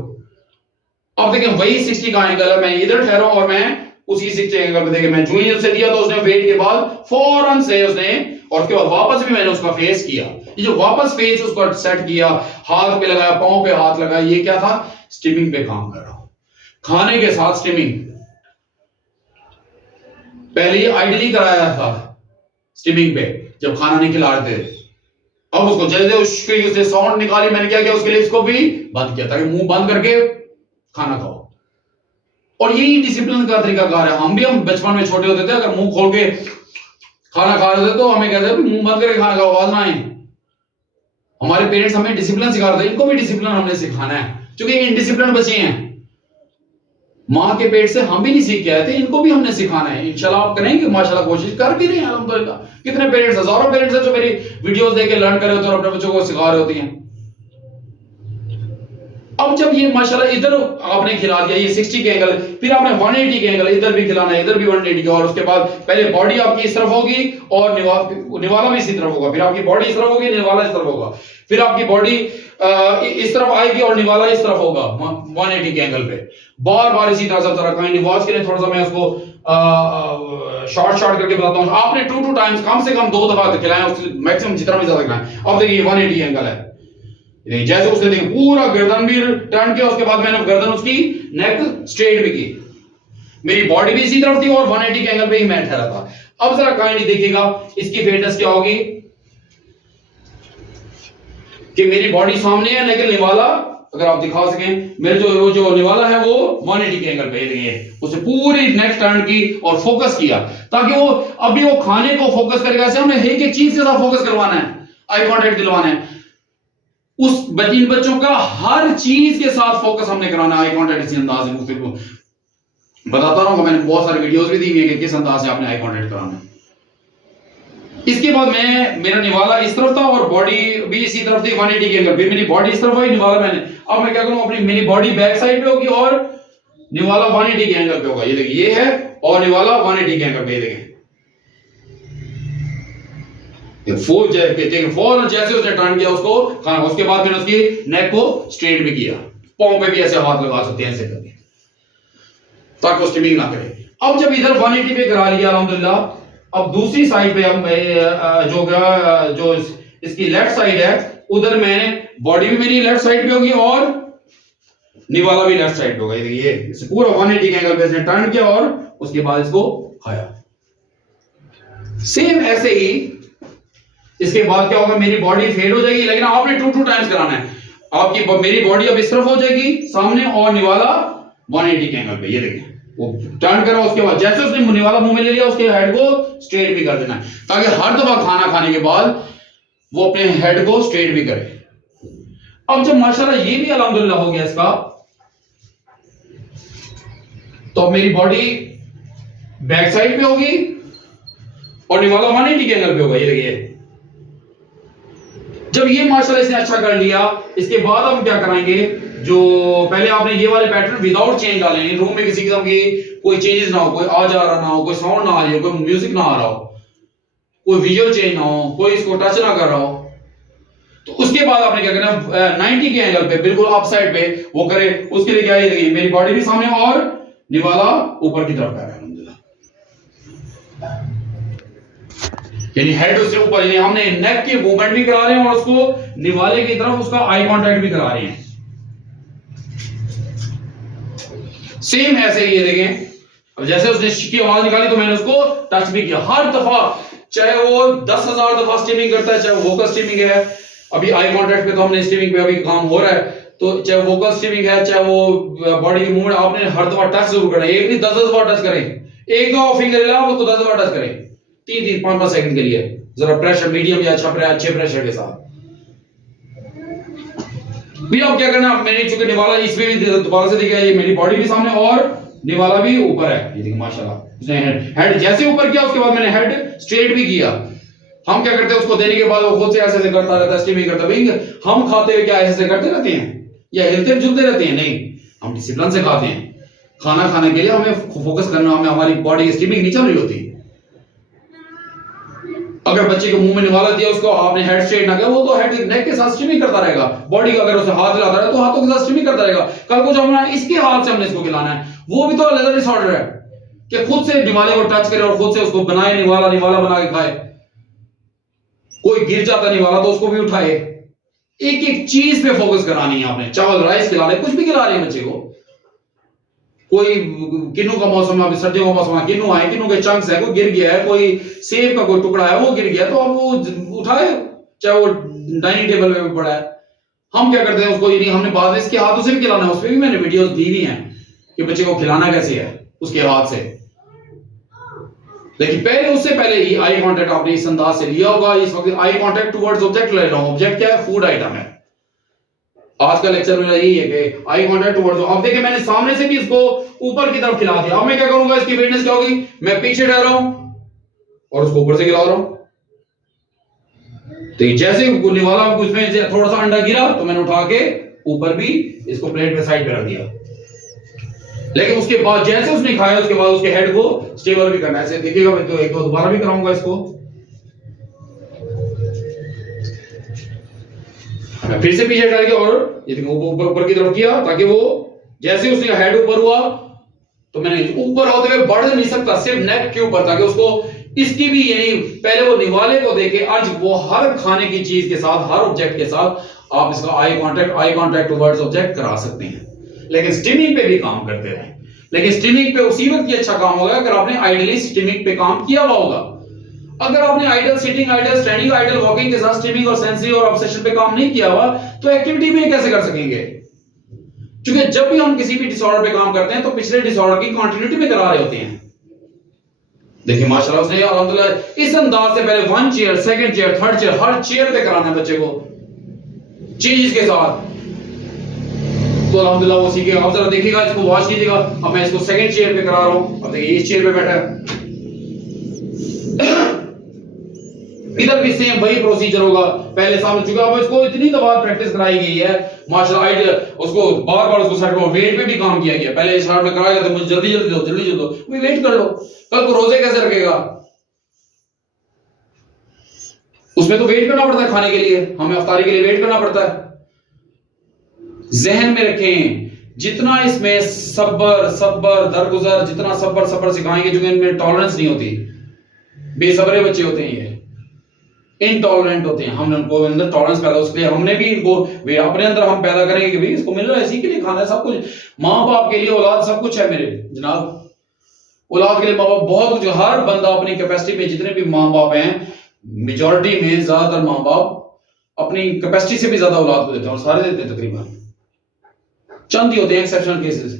अब देखिए वही 60 का एंगल है, मैं इधर ठहरा और मैं उसी 60 एंगल पे, देखिए मैं जो ही उससे दिया तो उसने वेट के बाद फौरन से उसने, और उसके बाद वापस भी मैंने उसका फेस किया। ये जो वापस फेस उसको सेट किया, हाथ पे लगाया, पांव पे हाथ लगाया, ये क्या था, स्टिमिंग पे काम कर रहा हूं, खाने के साथ स्टिमिंग। पहले ये आइडली कराया था स्टिमिंग पे जब खाना नहीं खिला रहे थे। अब उसको जैसे उसने साउंड निकाली, मैंने क्या किया, उसके लिप्स को भी बंद किया ताकि मुंह बंद करके खाना खाओ। और यही डिसिप्लिन का तरीकाकार है। हम बचपन में छोटे होते थे, अगर मुंह खोल के खाना खा रहे थे तो हमें कहते थे मुंह बंद करके खाना खाओ, आवाज ना आए। हमारे पेरेंट्स हमें डिसिप्लिन सिखा रहे थे, इनको भी डिसिप्लिन हमने सिखाना है, क्योंकि ये इनडिसिप्लिन बच्चे हैं। मां के पेट से हम भी नहीं सीख के आए थे, इनको भी हमने सिखाना है। इंशाल्लाह आप करेंगे, माशाल्लाह कोशिश कर भी रहे हैं अल्हम्दुलिल्लाह। कितने पेरेंट्स, हजारों पेरेंट्स हैं जो मेरी वीडियोस देख के लर्न कर रहे होते हैं और अपने बच्चों को सिखा रहे होते हैं। अब जब ये माशाल्लाह इधर आपने खिला दिया, ये 60 के एंगल, फिर आपने 180 के एंगल इधर भी खिलाना है, इधर भी 180 का, और उसके बाद पहले बॉडी आपकी इस तरफ होगी और निवाला भी इसी तरफ होगा, फिर आपकी बॉडी इस तरफ होगी, निवाला इस तरफ होगा, फिर आपकी बॉडी इस तरफ आएगी और निवाला इस तरफ होगा 180 के एंगल पे। बार बार इसी तरह से काइंडली वॉच करें। थोड़ा सा मैं उसको शॉर्ट करके बताता हूं। आपने 2 टाइम्स कम से कम 2 दफा खिलाएं, मैक्सिमम जितना भी ज्यादा खिलाएं। अब देखिए 180 एंगल है, जैसे उसने देखिए पूरा गर्दन भी टर्न किया, उसके बाद मैंने गर्दन उसकी नेक स्ट्रेट भी की, मेरी बॉडी भी इसी तरफ थी और 180 के एंगल पे ही मैं ठहरा था। अब जरा काइंडली देखिएगा इसकी फिटनेस क्या होगी कि मेरी बॉडी सामने है, लेकिन निवाला अगर आप दिखा सकें, मेरे जो निवाला है वो 180 के एंगल पे है। उसने पूरी नेक टर्न की और फोकस किया, ताकि वो अभी वो खाने को फोकस करेगा। ऐसे हमें एक एक चीज के साथ फोकस करवाना है, आई कांटेक्ट दिलवाना है। इन बच्चों का हर चीज के साथ फोकस हमने कराना है, आई कांटेक्ट इसी अंदाज से मुख्तलिफ बताता रहूंगा। मैंने बहुत सारे वीडियोस भी दी हुई है कि किस अंदाज से आपने आई कांटेक्ट कराना है। इसके बाद मेरा निवाला इस तरफ था और बॉडी भी इसी तरफ थी 180 के एंगल, फिर मेरी बॉडी इस तरफ हुई, निवाला मैंने, अब मैं क्या करूं, अपनी मेरी बॉडी बैक साइड पे होगी और निवाला 180 के एंगल पे होगा। ये देखिए ये है और निवाला 180 के एंगल पे, ये देखें फौरन जैसे उसने टर्न किया उसको खाना, उसके बाद मैंने उसकी नेक को स्ट्रेट भी किया, पांव पे भी ऐसे हाथ लगा सकते हैं ऐसे करके ताकि वो स्टिमिंग ना करे। अब जब इधर 180 पे करा लिया अल्हम्दुलिल्लाह, अब दूसरी साइड पे अब जो इसकी लेफ्ट साइड है उधर मैंने बॉडी भी मेरी लेफ्ट साइड पे होगी और निवाला भी लेफ्ट साइड पे होगा। ये इसे पूरा 180 के एंगल पे इसने टर्न किया और उसके बाद इसको खाया। सेम ऐसे ही इसके बाद क्या होगा, मेरी बॉडी फेड हो जाएगी, लेकिन आपने 2 टाइम्स कराना है। आपकी मेरी बॉडी अब इस तरफ हो जाएगी सामने और निवाला 180 के एंगल पे, ये देखिए वो टर्न करा, उसके बाद जैसे उसने निवाला मुंह में ले लिया उसके हेड को स्ट्रेट भी कर देना है ताकि हर दफा खाना खाने के बाद वो अपने हेड को स्ट्रेट भी करे। अब जब माशाल्लाह ये भी अल्हम्दुलिल्लाह हो गया इसका, तो मेरी बॉडी बैक साइड पे होगी और निवाला 180 के एंगल पे होगा। ये देखिए जब ये माशाल्लाह इसने अच्छा कर लिया, इसके बाद हम क्या कराएंगे, जो पहले आपने ये वाले पैटर्न विदाउट चेंज डाले, रूम में किसी किस्म की कोई चेंजेस ना हो, कोई आ जा रहा ना हो, कोई साउंड ना आ रही हो, कोई म्यूजिक ना आ रहा हो, कोई विजुअल चेंज ना हो, कोई इसको टच ना कर रहा हो, तो उसके बाद आपने क्या करना, 90 के एंगल पे बिल्कुल अप साइड पे वो करे। उसके लिए क्या है, मेरी बॉडी भी सामने और निवाला ऊपर की तरफ कर रहा है अल्हम्दुलिल्लाह, यानी हेड उससे ऊपर, यानी हमने नेक की मूवमेंट भी करा रहे हैं और उसको निवाले की तरफ उसका आई कांटेक्ट भी करा रहे हैं। सेम ऐसे ही ये देखें, अब जैसे उसने की आवाज निकाली तो मैंने उसको टच भी किया। हर दफा चाहे वो 10,000 दफा स्टीमिंग करता है, चाहे वो वोकल स्टीमिंग है, अभी आई कांटेक्ट पे तो हमने स्टीमिंग पे अभी काम हो रहा है, तो चाहे वोकल स्टीमिंग है चाहे वो बॉडी की मूवमेंट, आपने हर दफा टच जरूर करना है। एक नहीं 10 बार टच करें, एक दो फिंगर हिलाओ उसको 10 बार टच करें, 3-5 सेकंड के लिए, जरा प्रेशर मीडियम या अच्छे प्रेशर के साथ। भी अब क्या करना, मैंने चूंकि निवाला इसमें भी दोबारा से देखा, ये मेरी बॉडी भी सामने और निवाला भी ऊपर है, ये देखिए माशाल्लाह उसने हेड जैसे ऊपर किया उसके बाद मैंने हेड स्ट्रेट भी किया। हम क्या करते हैं, उसको देने के बाद वो खुद से ऐसे करता रहता है, स्टीमिंग करता है। हम खाते हुए क्या ऐसे करते रहते हैं या हिलते जुलते रहते हैं? नहीं, हम डिसिप्लिन से खाते हैं। खाना खाने के लिए हमें फोकस करना, हमें हमारी बॉडी की स्टीमिंग नहीं चल रही होती। अगर बच्चे को मुंह में निवाला दिया, उसको आपने हेड स्ट्रेट ना किया, वो तो हेड नेक के साथ स्ट्रीमिंग करता रहेगा। बॉडी का अगर उसे हाथ हिलाता रहे तो हाथों के साथ स्ट्रीमिंग करता रहेगा। कल को जो हमने इसके हाथ से हमने इसको खिलाना है, वो भी तो लेदर डिसऑर्डर है कि खुद से निवाले को टच करे और खुद से उसको बनाए, निवाला बना के खाए। कोई गिर जाता निवाला तो उसको भी उठाए। एक एक चीज पे फोकस करानी है आपने। चावल राइस खिला रहे, कुछ भी खिला रहे हैं बच्चे को, कोई किन्नू का मौसम है, अभी सर्दियों का मौसम है, किन्नू आए, किन्नू के चंक्स है, कोई गिर गया है, कोई सेब का कोई टुकड़ा है वो गिर गया, तो अब वो उठाए, चाहे वो डाइनिंग टेबल पे पड़ा है। हम क्या करते हैं उसको, यानी हमने बाद में इसके हाथों से भी खिलाना है। उसमें भी मैंने वीडियोस दी हुई हैं कि बच्चे को खिलाना कैसे है उसके हाथ से। लेकिन पहले उससे पहले ही आई कांटेक्ट आपने इस अंदाज से लिया होगा। इस वक्त आई कांटेक्ट टुवर्ड्स ऑब्जेक्ट ले रहा हूं। ऑब्जेक्ट क्या है? फूड आइटम है। आज का लेक्चर मेरा यही है कि आई कांटेक्ट टुवर्ड्स। अब देखिए मैंने सामने से भी इसको ऊपर की तरफ खिला दिया। अब मैं क्या करूंगा, इसकी वेटनेस क्या होगी, मैं पीछे ठहर रहा हूं और उसको ऊपर से खिला रहा हूं। तो जैसे निवाला उसमें थोड़ा सा अंडा गिरा तो मैंने उठा के ऊपर भी इसको प्लेट पे साइड पे रख दिया। लेकिन उसके बाद जैसे उसने खाया उसके बाद उसके हेड को स्टेबल भी करना है। ऐसे देखिएगा, मैं तो एक दो दोबारा भी कराऊंगा इसको। मैं फिर से पीछे ठहर गया और ये देखो ऊपर की तरफ किया ताकि वो जैसे उसने हेड ऊपर हुआ तो मैंने ऊपर होते हुए बढ़ नहीं सकता, सिर्फ नेक के ऊपर, ताकि उसको इसकी भी यानी पहले वो निवाले को देखे। आज वो हर खाने की चीज के साथ, हर ऑब्जेक्ट के साथ आप इसका आई कांटेक्ट टुवर्ड्स ऑब्जेक्ट करा सकते हैं। लेकिन स्टीमिंग पे भी काम करते रहे। लेकिन स्टीमिंग पे उसी वक्त ही अच्छा काम होगा अगर आपने आइडली स्टीमिंग पे काम किया हुआ होगा। अगर आपने idle sitting, idle standing, idle walking के साथ स्टीमिंग और सेंसरी और ऑब्सेशन पे काम नहीं किया हुआ तो एक्टिविटी में कैसे कर सकेंगे? क्योंकि जब भी हम किसी भी डिसऑर्डर पे काम करते हैं तो पिछले डिसऑर्डर की कंटिन्यूटी में करा रहे होते हैं। देखिए माशाल्लाह उसने अल्हम्दुलिल्लाह इस अंदाज से पहले 1 chair, 2nd chair, 3rd chair, हर चेयर पे कराना है बच्चे को चीज के साथ। तो अल्हम्दुलिल्लाह वो सीखेगा। आप जरा देखिएगा, इसको वॉच कीजिएगा। अब मैं इसको 2nd चेयर पे करा रहा हूं। अब देखिए इस चेयर पे बैठा है। इधर भी सेम वही प्रोसीजर होगा, पहले सामने चुका अब इसको इतनी दफा प्रैक्टिस कराई गई है माशाल्लाह, आइडिया उसको बार बार उसको सेट करो, वेट पे भी काम किया गया, पहले स्टार्ट में कराया गया तो मुझे जल्दी जल्दी दो जल्दी जल्दी दो, भाई वेट कर लो, कल को रोजे कैसे रखेगा, उसमें तो वेट करना पड़ता है, खाने के लिए हमें अफ्तारी के लिए वेट करना पड़ता है। जहन में रखें जितना इसमें सब्र सब्र दरगुजर, जितना सब्र सब्र सिखाएंगे, जो इनमें टॉलरेंस नहीं होती, बेसब्रे बच्चे होते हैं, ये इनटॉलरेंट होते हैं, हमने उनको अंदर टॉलरेंस पैदा, उसके लिए हमने भी इनको अपने अंदर हम पैदा करेंगे कि भाई इसको मिल रहा है इसी के लिए खाना है, सब कुछ माँ बाप के लिए औलाद सब कुछ है मेरे जनाब, औलाद के लिए माँ बाप बहुत कुछ, हर बंदा अपनी कैपेसिटी में, जितने भी माँ बाप हैं मेजॉरिटी में ज्यादातर माँ बाप अपनी कैपेसिटी से भी ज्यादा औलाद को देते हैं, और सारे देते हैं तकरीबन, चंद ही होते हैं एक्सेप्शनल केसेस।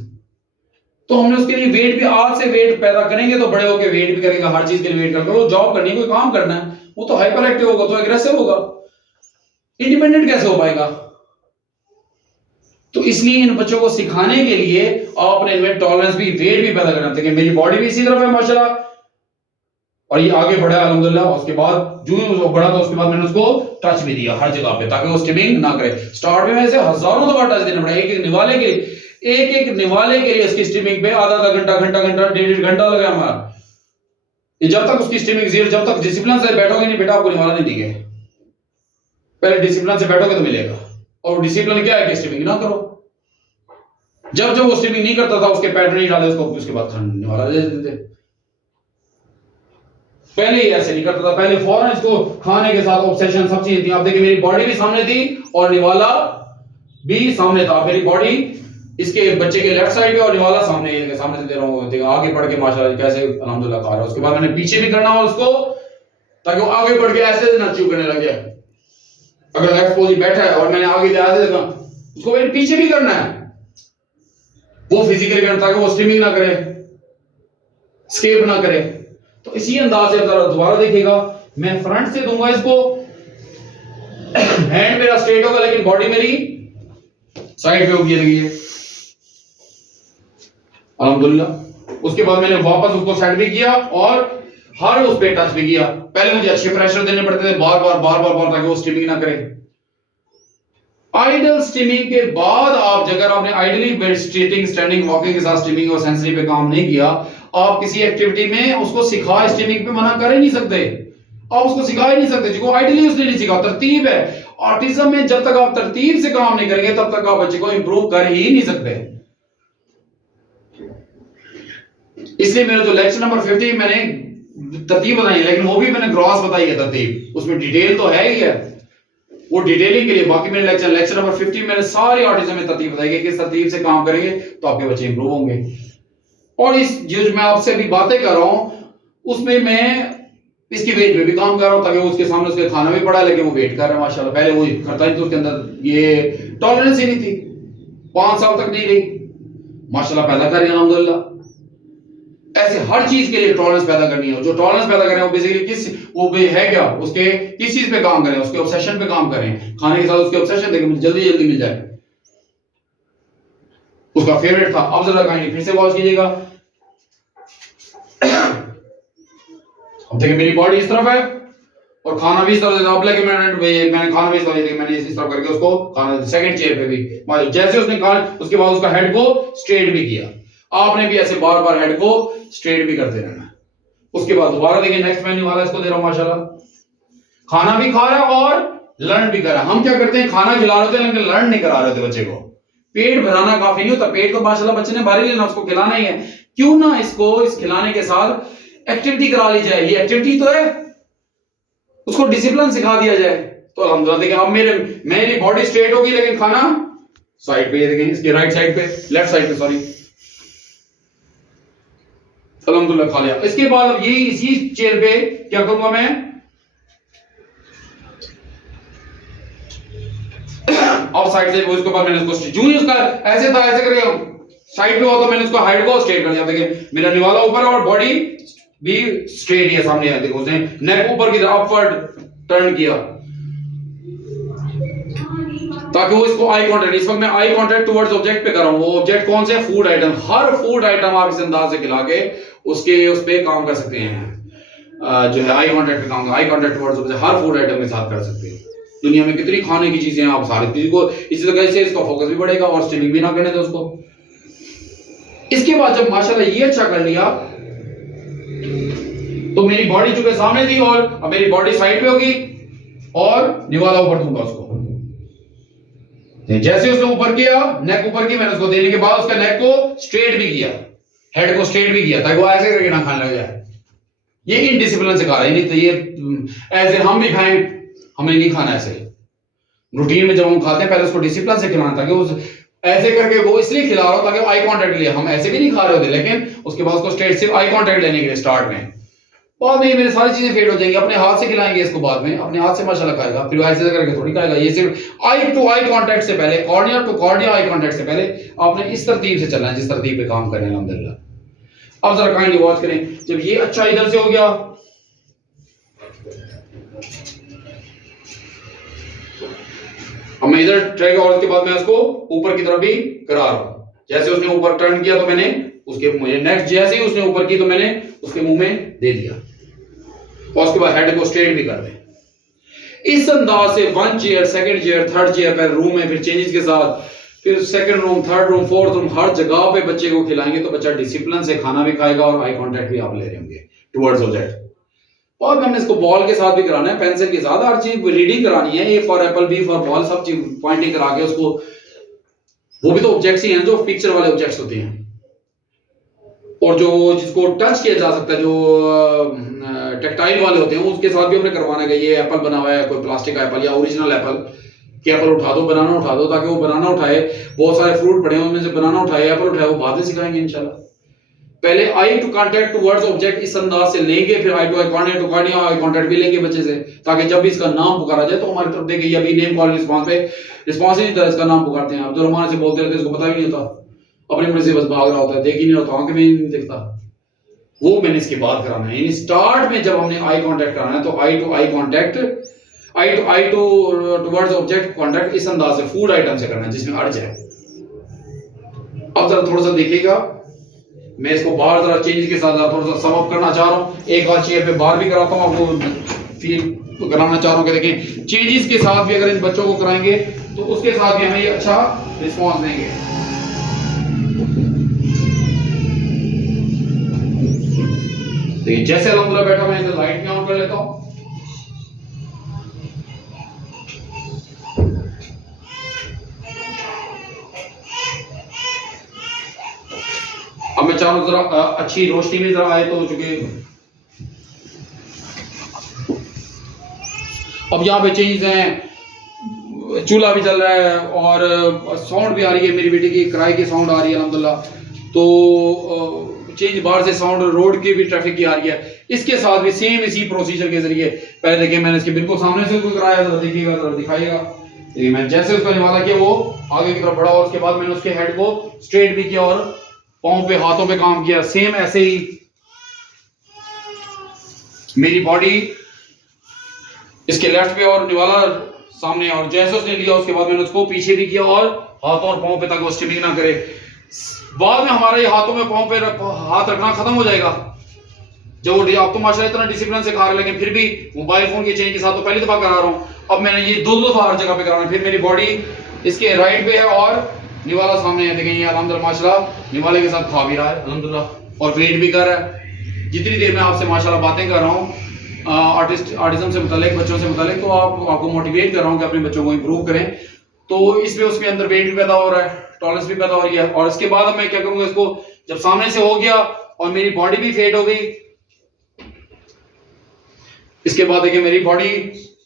तो हमने उसके लिए वेट भी आज से वेट पैदा करेंगे तो बड़े होकर वेट भी करेगा, हर चीज के लिए वेट करके, वो जॉब करनी है, कोई काम करना है, वो तो हाइपर एक्टिव होगा, तो एग्रेसिव होगा, इंडिपेंडेंट कैसे हो पाएगा। तो इसलिए इन बच्चों को सिखाने के लिए आपने इनमें टॉलरेंस भी, वेट भी पैदा करना चाहिए। मेरी बॉडी भी इसी तरफ है माशाल्लाह, और ये आगे बढ़ा अल्हम्दुलिल्लाह, उसके बाद जो ही वो बढ़ा तो उसके बाद मैंने उसको टच भी दिया हर जगह पे, ताकि वो स्टिमिंग ना करे। स्टार्ट में ऐसे हजारों दफा टच देना पड़ा, एक एक निवाले के लिए, एक एक निवाले के लिए इसकी स्टिमिंग पे आधा आधा घंटा घंटा घंटा डेढ़ घंटा लगा हमारा। ये जब तक उसकी स्टिमिंग जीरो, जब तक डिसिप्लिन से बैठोगे नहीं बेटा, आपको निवाला नहीं दिखे, पहले डिसिप्लिन से बैठोगे तो मिलेगा। और डिसिप्लिन क्या है कि स्टिमिंग ना करो, जब जब वो स्टिमिंग नहीं करता था उसके पैटर्न ही डाले उसको, उसके बाद निवाला दे देते थे। पहले ही ऐसे नहीं करता था, पहले फौरन इसको खाने के साथ ऑब्सेशन सब चीजें थी। आप देखिए मेरी बॉडी भी सामने थी और निवाला भी सामने था, मेरी बॉडी इसके बच्चे के लेफ्ट साइड पे और निवाला सामने सामने से दे रहा हूँ, देखो आगे बढ़ के माशाल्लाह कैसे अल्हम्दुलिल्लाह खा रहा है। उसके बाद मैंने पीछे भी करना और उसको, ताकि वो आगे बढ़ के ऐसे ना च्यू करने लग जाए। अगर लेफ्ट पोजीशन बैठा है और मैंने आगे ले आया देखा, उसको मेरे पीछे भी करना है, वो फिजिकली करना, ताकि वो स्ट्रीमिंग ना करे, स्केप ना करे। तो इसी अंदाज से दोबारा देखिएगा, मैं फ्रंट से दूंगा इसको, हैंड मेरा स्ट्रेट होगा लेकिन बॉडी मेरी साइड पे होगी, लगी अल्हम्दुलिल्लाह। उसके बाद मैंने वापस उसको सेट भी किया और हर उस पे टच भी किया। पहले मुझे अच्छे प्रेशर देने पड़ते थे बार बार बार बार बार, ताकि वो स्टिमिंग ना करे। आइडल स्टिमिंग के बाद आप, अगर आपने आइडली स्ट्रेटिंग स्टैंडिंग वॉकिंग के साथ स्टिमिंग और सेंसरी पे काम नहीं किया, आप किसी एक्टिविटी में उसको सिखा स्टिमिंग पे मना कर ही नहीं सकते, आप उसको सिखा ही नहीं सकते, जिसको आइडली उसने नहीं सीखा। तरतीब है ऑटिज्म में, जब तक आप तरतीब से काम नहीं करेंगे तब तक आप बच्चे को इंप्रूव कर ही नहीं सकते। इसलिए मेरा जो लेक्चर नंबर 50 मैंने तरतीब बताई, लेकिन वो भी मैंने ग्रॉस बताई है तरतीब, उसमें डिटेल तो है ही है, वो डिटेलिंग के लिए। बाकी मेरे लेक्चर नंबर 50 मैंने सारी ऑटिज्म में तरतीब बताई है, किस तरतीब से काम करेंगे तो आपके बच्चे इंप्रूव होंगे। और इस जो मैं आपसे भी बातें कर रहा हूं उसमें मैं इसकी वेट पे भी काम कर रहा हूं, ताकि उसके सामने उसके खाना भी पड़ा, लेकिन वो वेट कर रहा है माशाल्लाह। पहले वो करता ही तो उसके अंदर ये टॉलरेंस ही नहीं थी, 5 साल तक नहीं रही, माशाल्लाह पैदा कर रही है अल्हम्दुलिल्लाह। ऐसे हर चीज के लिए टॉलरेंस पैदा करनी है। जो टॉलरेंस पैदा करें वो बेसिकली किस, वो है क्या, उसके किस चीज पे काम करें, उसके ऑब्सेशन पे काम करें। खाने के साथ उसके ऑब्सेशन देखें, मुझे जल्दी जल्दी मिल जाए, उसका फेवरेट था। अब जरा कहानी फिर से वॉच कीजिएगा। अब देखिए मेरी बॉडी इस तरफ है और खाना भी इस तरफ से, अब लगे मैंने खाना भी इस तरफ, मैंने इस तरफ करके उसको खाना, सेकंड चेयर पे भी जैसे उसने खाना, उसके बाद उसका हेड को स्ट्रेट भी किया। आपने भी ऐसे बार बार हेड को स्ट्रेट भी करते रहना। उसके बाद दोबारा देखिए नेक्स्ट मेन्यू वाला इसको दे रहा हूं माशाल्लाह, खाना भी खा रहा है और लर्न भी कर रहा है। हम क्या करते हैं, खाना खिला रहे थे लेकिन लर्न नहीं करा रहे थे बच्चे को। पेट भराना काफी नहीं होता, पेट तो माशाल्लाह बच्चे ने भर ही लेना, उसको खिलाना ही है। क्यों ना इसको इस खिलाने के साथ एक्टिविटी करा ली जाए, ये एक्टिविटी तो है, उसको डिसिप्लिन सिखा दिया जाए तो अल्हम्दुलिल्लाह। देखिए अब मेरी बॉडी स्ट्रेट होगी लेकिन खाना साइड पे, देखें इसके राइट साइड पे, लेफ्ट साइड पे सॉरी, अल्हम्दुलिल्लाह खा लिया। इसके बाद अब यही इसी चेयर पे क्या करूंगा मैं, ऑफ साइड से उसके बाद मैंने उसको जूं ही उसका ऐसे था, ऐसे करके साइड पे हुआ तो मैंने उसको हाइट को स्ट्रेट कर दिया। देखिए मेरा निवाला ऊपर है और बॉडी भी स्ट्रेट ही है सामने है। देखो उसने नेक ऊपर की तरफ अपवर्ड टर्न किया ताकि वो इसको आई कांटेक्ट, इस वक्त मैं आई कांटेक्ट टुवर्ड्स ऑब्जेक्ट पे कर रहा हूं। वो ऑब्जेक्ट कौन से, फूड आइटम। हर फूड आइटम आप इस अंदाज से खिला के उसके उस पे काम कर सकते हैं। जो है आई कांटेक्ट का काम, आई कांटेक्ट वर्ड्स हर फूड आइटम के साथ कर सकते हैं। दुनिया में कितनी खाने की चीजें हैं, आप सारी चीज को इसी तरह से इसका फोकस भी बढ़ेगा और स्टिमिंग भी ना करने दो उसको। इसके बाद जब माशाल्लाह ये अच्छा कर लिया तो मेरी बॉडी चुके सामने थी और अब मेरी बॉडी साइड पे होगी और निवाला ऊपर दूंगा उसको। जैसे उसने ऊपर किया, नेक ऊपर की, मैंने उसको देने के बाद उसका नेक को स्ट्रेट भी किया, हेड को स्ट्रेट भी किया ताकि वो ऐसे करके ना खाने लग जाए। ये इनडिसिप्लिन से खा रहा है, नहीं तो ये ऐसे हम भी खाएं, हमें नहीं खाना ऐसे। रूटीन में जब हम खाते हैं पहले उसको डिसिप्लिन से खिलाना ताकि उस ऐसे करके वो इसलिए खिला रहा हो ताकि आई कांटेक्ट लिए, हम ऐसे भी नहीं खा रहे होते, लेकिन उसके बाद उसको स्ट्रेट सिर्फ आई कांटेक्ट लेने के लिए स्टार्ट में। बाद में मेरी सारी चीजें फेड हो जाएंगी, अपने हाथ से खिलाएंगे इसको, बाद में अपने हाथ से माशाल्लाह खाएगा, फिर ऐसे करके थोड़ी खाएगा। ये सिर्फ आई टू आई कांटेक्ट से पहले, cornea to cornea eye contact से पहले आपने इस तरतीब से चलना है जिस तरतीब पे काम कर रहे हैं अल्हम्दुलिल्लाह। अब जरा काइंडली वॉच करें, जब ये अच्छा इधर से हो गया, अब मैं इधर ट्राई और उसके बाद मैं उसको ऊपर की तरफ भी करा रहा हूं। जैसे उसने ऊपर टर्न किया तो मैंने उसके मुझे नेक्स्ट जैसे ही उसने ऊपर की तो मैंने उसके मुंह में दे दिया और उसके बाद हेड को स्ट्रेट भी कर दे। इस अंदाज से 1 chair, 2nd chair, 3rd chair पर रूम में फिर चेंजेस के साथ फिर 2nd room, 3rd room, 4th room हर जगह पे बच्चे को खिलाएंगे तो बच्चा डिसिप्लिन से खाना भी खाएगा और आई कांटेक्ट भी आप ले रहे होंगे टुवर्ड्स ऑब्जेक्ट। और हमने इसको बॉल के साथ भी कराना है, पेंसिल के साथ, हर चीज रीडिंग करानी है, A for apple, B for ball, सब चीज पॉइंटिंग करा के उसको, वो भी तो ऑब्जेक्ट्स ही हैं जो पिक्चर वाले ऑब्जेक्ट्स होते हैं और जो जिसको टच किया जा सकता है, जो टेक्टाइल वाले होते हैं उसके साथ भी हमने करवाना है। ये एप्पल बना हुआ है, कोई प्लास्टिक का एप्पल या ओरिजिनल एप्पल कि एप्पल उठा दो, बनाना उठा दो, ताकि वो बनाना उठाए, बहुत सारे फ्रूट पड़े हैं उनमें से बनाना उठाए, एप्पल उठाए, वो बाद में सिखाएंगे इंशाल्लाह। पहले eye to contact towards object इस अंदाज से लेंगे, फिर आई टू आई कांटेक्ट, टू कार्डिया आई कांटेक्ट भी लेंगे बच्चे से, ताकि जब भी इसका नाम पुकारा जाए तो हमारी तरफ देखे। अभी नेम कॉल रिस्पांस पे रिस्पांस ही नहीं था, इसका नाम पुकारते हैं अब्दुल रहमान से बोलते रहते, इसको पता भी नहीं होता, अपने मन से बस भाग रहा होता है, देख ही नहीं होता, आंखें में नहीं देखता। वो मैंने इसके बाद कराना है, यानी स्टार्ट में जब हमने आई कांटेक्ट कराना है तो eye to eye contact, eye to towards object contact इस अंदाज से फूड आइटम से करना है जिसमें अर्ज है। अब जरा थोड़ा सा देखिएगा, मैं इसको बाहर जरा चेंज के साथ थोड़ा सा सम अप करना चाह रहा हूँ, एक आध चेयर पे बाहर भी कराता हूँ, आपको फील कराना चाह रहा हूँ कि देखें चेंजेस के साथ भी अगर इन बच्चों को कराएंगे तो उसके साथ भी हमें ये अच्छा रिस्पॉन्स देंगे। देखिए जैसे अल्हम्दुलिल्लाह बैठा, मैं इधर लाइट में ऑन कर लेता हूँ। अब मैं चाहूँ जरा अच्छी रोशनी में जरा आए तो, चूंकि अब यहाँ पे चेंज हैं, चूल्हा भी चल रहा है और साउंड भी आ रही है, मेरी बेटी की किराए की साउंड आ रही है अल्हम्दुलिल्लाह, तो चेंज बाहर से साउंड, रोड की भी ट्रैफिक की आ रही है। इसके साथ भी सेम इसी प्रोसीजर के जरिए, पहले देखिए मैंने इसके बिल्कुल सामने से उसको कराया, जरा देखिएगा, जरा दिखाइएगा। देखिए मैं जैसे उसका निवाला किया वो आगे की तरफ बढ़ा और उसके बाद मैंने उसके हेड को स्ट्रेट भी किया और पांव पे, हाथों पे काम किया। सेम ऐसे ही मेरी बॉडी इसके लेफ्ट पे और निवाला सामने, और जैसे उसने लिया उसके बाद मैंने उसको पीछे भी किया और हाथों और पांव पे, ताकि वो स्टिमिंग ना करे। बाद में हमारा ये हाथों में पांव पे हाथ रखना खत्म हो जाएगा जब आप तो माशाल्लाह इतना डिसिप्लिन से खा रहे हैं, लेकिन फिर भी मोबाइल फोन की चेंज के साथ तो पहली दफा करा रहा हूँ। अब मैंने ये दो दफा हर जगह पे कराना है। फिर मेरी बॉडी इसके राइट पे है और निवाला सामने है, देखें ये अल्हम्दुलिल्लाह माशाल्लाह निवाले के साथ खा भी रहा है अल्हम्दुलिल्लाह और वेट भी कर रहा है। जितनी देर में आपसे माशाल्लाह बातें कर रहा हूँ आर्टिज्म से मुतालिक, बच्चों से मुतालिक, तो आपको मोटिवेट कर रहा हूँ कि अपने बच्चों को इंप्रूव करें, तो इसमें उसके अंदर वेट भी पैदा हो रहा है, टॉलरेंस भी पैदा हो रही है। और इसके बाद अब मैं क्या करूंगा, इसको जब सामने से हो गया और मेरी बॉडी भी फेड हो गई, इसके बाद देखिए मेरी बॉडी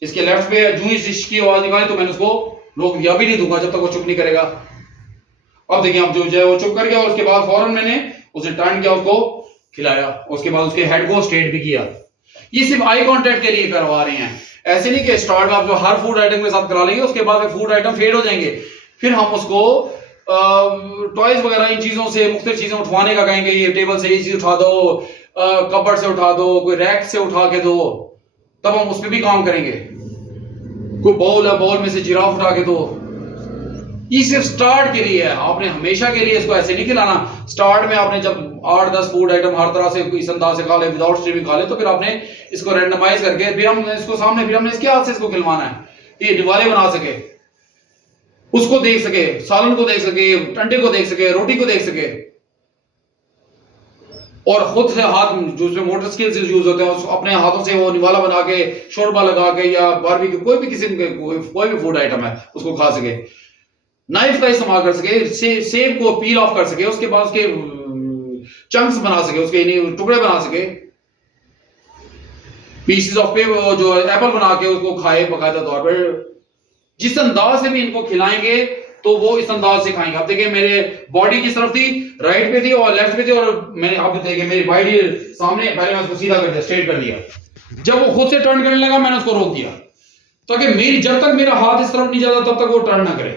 इसके लेफ्ट पे जूं ही शिश की आवाज निकाली तो मैंने उसको रोक दिया, भी नहीं दूंगा जब तक वो चुप नहीं करेगा। अब देखिए अब जो है वो चुप कर गया और उसके बाद फौरन मैंने उसे टर्न किया, उसको खिलाया, उसके बाद उसके हेड को स्ट्रेट भी किया। ये सिर्फ आई कांटेक्ट के लिए करवा रहे हैं, ऐसे नहीं कि स्टार्ट में आप जो हर फूड आइटम के साथ करा लेंगे उसके बाद फूड आइटम फेड हो जाएंगे, फिर हम उसको टॉयज वगैरह इन चीजों से मुख्तलिफ चीजें उठवाने का कहेंगे, ये टेबल से ये चीज उठा दो, कबर्ड से उठा दो, कोई रैक से उठा के दो, तब हम उस पर भी काम करेंगे। कोई बॉल है, बॉल में से जिराफ उठा के दो, ये सिर्फ स्टार्ट के लिए है, आपने हमेशा के लिए इसको ऐसे नहीं खिलाना। स्टार्ट में आपने जब 8-10 फूड आइटम हर तरह से इस अंदाज से खा ले, विदाउट स्ट्रीमिंग खा ले, तो फिर आपने इसको रैंडमाइज करके फिर हम इसको सामने फिर हमने इसके हाथ से इसको खिलवाना है कि दिवाले बना सके, उसको देख सके, सालन को देख सके, अंडे को देख सके, रोटी को देख सके, और खुद से हाथ जो उसमें मोटर स्किल्स यूज होते हैं अपने हाथों से वो निवाला बना के, शोरबा लगा के, या बारबेक्यू कोई भी किस्म के कोई भी फूड आइटम है उसको खा सके, नाइफ का इस्तेमाल कर सके, सेब को पील ऑफ कर सके, उसके बाद उसके चंक्स बना सके, उसके टुकड़े बना सके, पीसेस ऑफ पेपर जो एप्पल बना के उसको खाए बाकायदा तौर पर। जिस अंदाज से भी इनको खिलाएंगे तो वो इस अंदाज से खाएंगे। आप देखिए मेरे बॉडी किस तरफ थी, राइट पे थी और लेफ्ट पे थी, और मैंने आप देखिए मेरी बॉडी सामने, पहले मैं उसको सीधा कर दिया, स्ट्रेट कर दिया। जब वो खुद से टर्न करने लगा मैंने उसको रोक दिया, ताकि मेरी जब तक मेरा हाथ इस तरफ नहीं जाता तब तक वो टर्न ना करे।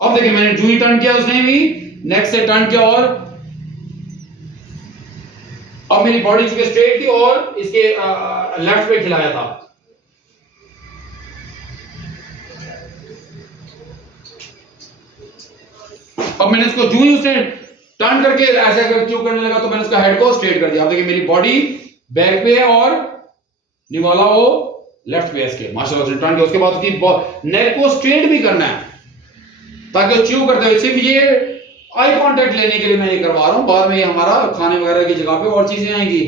अब देखिए मैंने जो ही टर्न किया उसने भी नेक्स्ट से टर्न किया, और अब मेरी बॉडी चूंकि स्ट्रेट थी और इसके लेफ्ट पे खिलाया था। अब मैंने इसको जो ही उसने टर्न करके ऐसे अगर क्यों करने लगा तो मैंने उसका हेड को स्ट्रेट कर दिया। अब देखिए मेरी बॉडी बैक पे है और निवाला वो लेफ्ट पे है इसके, माशाल्लाह से टर्न किया। उसके बाद उसकी नेक को स्ट्रेट भी करना है ताकि वो च्यू करते हुए, सिर्फ ये आई कांटेक्ट लेने के लिए मैं ये करवा रहा हूं, बाद में ये हमारा खाने वगैरह की जगह पे और चीजें आएंगी,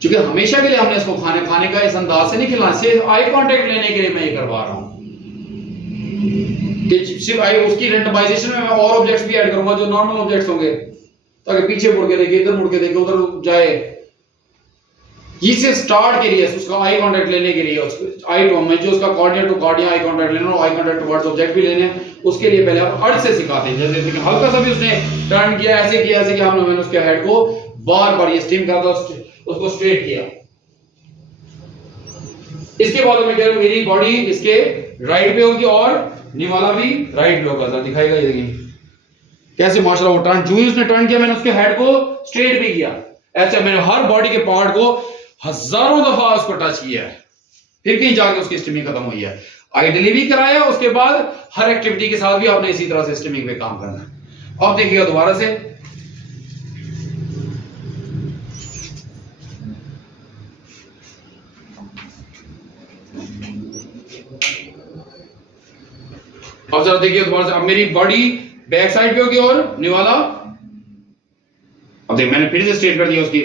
क्योंकि हमेशा के लिए हमने इसको खाने का इस अंदाज से नहीं खिलाना, सिर्फ आई कांटेक्ट लेने के लिए मैं ये करवा रहा हूं। सिर्फ उसकी रेंडमाइजेशन में मैं और ऑब्जेक्ट्स भी ऐड करूंगा जो नॉर्मल ऑब्जेक्ट्स होंगे, ताकि पीछे मुड़ के देखे, इधर मुड़ के देखे, उधर जाए। ये सिर्फ स्टार्ट के लिए, उसका आई कांटेक्ट लेने के लिए, आई में जो उसका coordinate to coordinate eye contact लेना और आई कांटेक्ट टुवर्ड्स ऑब्जेक्ट भी लेने, उसके लिए पहले आप अर्थ से सिखाते हैं। जैसे हल्का सा भी उसने टर्न किया, ऐसे किया हमने, मैंने उसके हेड को बार-बार ये स्टीम करता उसको स्ट्रेट किया। इसके बाद मैं कह रहा हूं मेरी बॉडी इसके राइट पे होगी और निवाला भी राइट पे होगा, दिखाएगा ये देखिए कैसे माशाल्लाह वो टर्न, जो ही उसने टर्न किया मैंने उसके हेड को स्ट्रेट भी किया। ऐसे मैंने हर बॉडी के पार्ट को हजारों दफा उसको टच किया है, फिर कहीं जाके उसकी स्टिमिंग खत्म हुई है। आइडियली भी कराया, उसके बाद हर एक्टिविटी के साथ भी आपने इसी तरह से स्टिमिंग पे काम करना है। अब देखिएगा दोबारा से, अब जरा देखिए दोबारा से, अब मेरी बॉडी बैक साइड पे होगी और निवाला, अब देखिए मैंने फिर से स्ट्रेट कर दिया उसकी,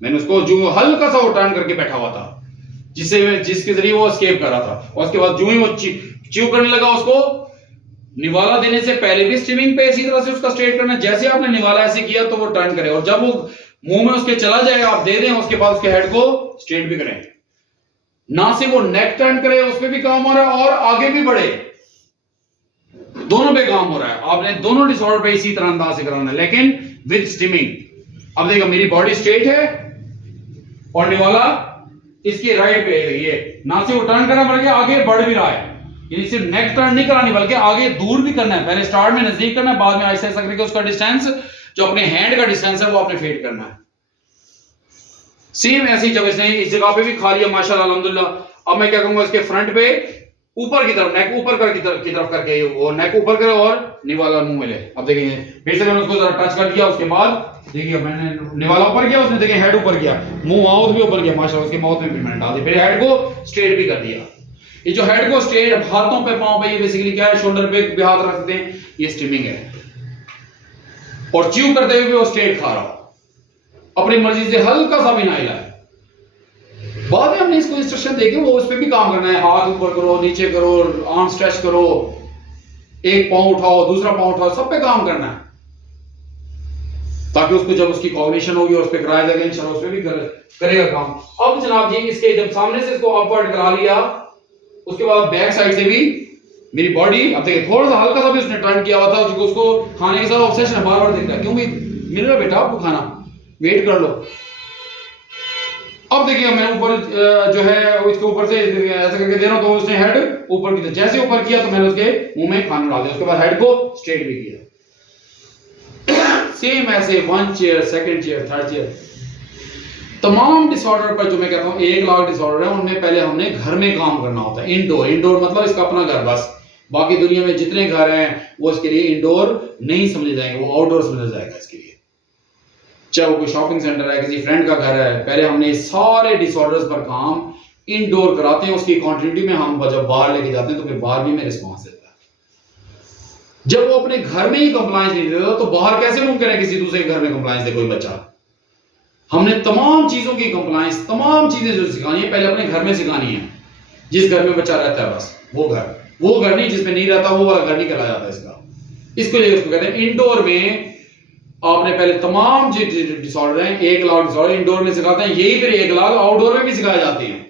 मैंने उसको जो हल्का सा वो टर्न करके बैठा हुआ था जिसके जरिए वो एस्केप कर रहा था, और उसके बाद जो ही वो च्यू करने लगा, उसको निवाला देने से पहले भी स्टिमिंग पे इसी तरह से उसका स्ट्रेट करना। जैसे आपने निवाला ऐसे किया तो वो टर्न करे, और जब वो मुंह में उसके चला जाएगा आप दे दें, उसके बाद उसके हेड को स्ट्रेट भी करें, ना सिर्फ वो नेक टर्न करे, उस पर भी काम हो रहा है और आगे भी बढ़े, दोनों पे काम हो रहा है। आपने दोनों डिसऑर्डर पे इसी तरह अंदाज से कराना है, लेकिन विद स्टिमिंग। अब देखो मेरी बॉडी स्ट्रेट है और निवाला इसके राइट पे है, ये ना सिर्फ वो टर्न करना बल्कि आगे बढ़ भी रहा है, यानी सिर्फ नेक टर्न नहीं करानी बल्कि आगे दूर भी करना है। पहले स्टार्ट में नजदीक करना है, बाद में ऐसा ऐसा करके उसका डिस्टेंस जो अपने हैंड का डिस्टेंस है वो आपने फेड करना है। सेम ऐसी जगह से इस जगह पे भी खा लिया माशाल्लाह अल्हम्दुलिल्लाह। अब मैं क्या करूंगा, इसके फ्रंट पे ऊपर की तरफ, नेक ऊपर कर की तरफ करके वो नेक ऊपर करे और निवाला मुंह में ले। अब देखिए फिर से मैंने उसको जरा टच कर दिया, उसके बाद देखिए मैंने निवाला ऊपर किया, उसने देखिए हेड ऊपर किया, मुंह माउथ भी ऊपर किया माशाल्लाह, उसके माउथ में भी मैंने डाल दिया, फिर हेड को स्ट्रेट भी कर दिया। ये जो हेड को स्ट्रेट, हाथों पे पांव पे, ये बेसिकली क्या है, शोल्डर पे भी हाथ रखते हैं, ये स्टिमिंग है। और च्यू करते हुए भी वो स्ट्रेट खा रहा, अपनी मर्जी से हल्का सा भी ना हिला है। बाद में हमने इसको इंस्ट्रक्शन देके वो उस पे भी काम करना है, हाथ ऊपर करो, नीचे करो, आर्म स्ट्रेच करो, एक पांव उठाओ, दूसरा पांव उठाओ, सब पे काम करना है, ताकि उसको जब उसकी कोऑर्डिनेशन होगी और उस पे कराया जाएगा इंशाल्लाह उस पे भी करेगा काम। अब जनाब जी इसके जब सामने से इसको अपवर्ड करा लिया, उसके बाद बैक साइड से भी मेरी बॉडी, अब देखिए थोड़ा सा हल्का सा भी उसने टर्न किया हुआ था, उसको खाने के साथ ऑब्सेशन है, बार-बार देख रहा है, क्यों भी मिल रहा बेटा आपको खाना, वेट कर लो। अब देखिए मैं ऊपर जो है इसके ऊपर से ऐसा करके दे रहा हूं, तो उसने हेड ऊपर की, जैसे ऊपर किया तो मैंने उसके मुंह में खाना डाल दिया, उसके बाद हेड को स्ट्रेट भी किया। सेम ऐसे 1 chair, 2nd chair, 3rd chair, तमाम डिसऑर्डर पर जो मैं कहता हूं 1 लाख डिसऑर्डर है, उनमें पहले हमने घर में काम करना होता है। इंडोर मतलब इसका अपना घर, बस बाकी दुनिया में जितने घर हैं वो इसके लिए इंडोर नहीं समझे जाएंगे, वो आउटडोर समझा जाएगा इसके लिए। चाहे वो कोई शॉपिंग सेंटर है, किसी फ्रेंड का घर है, पहले हमने सारे डिसऑर्डर्स पर काम इंडोर कराते हैं, उसकी कंटिन्यूटी में हम जब बाहर लेके जाते हैं तो फिर बाहर भी में रिस्पॉन्स देता है। जब वो अपने घर में ही कंप्लायंस नहीं देता तो बाहर कैसे मुमकिन है किसी दूसरे के घर में कंप्लायंस दे कोई बच्चा। हमने तमाम चीजों की कंप्लायंस, तमाम चीजें जो सिखानी है पहले अपने घर में सिखानी है। जिस घर में बच्चा रहता है बस वो घर नहीं, जिसमें नहीं रहता वो वाला घर नहीं कहलाया जाता इसका। इसको लिए उसको कहते हैं इंडोर में आपने पहले तमाम जो डिसऑर्डर हैं, 1 लाख डिसऑर्डर इंडोर में सिखाते हैं, यही फिर 1 लाख आउटडोर में भी सिखाए जाते हैं।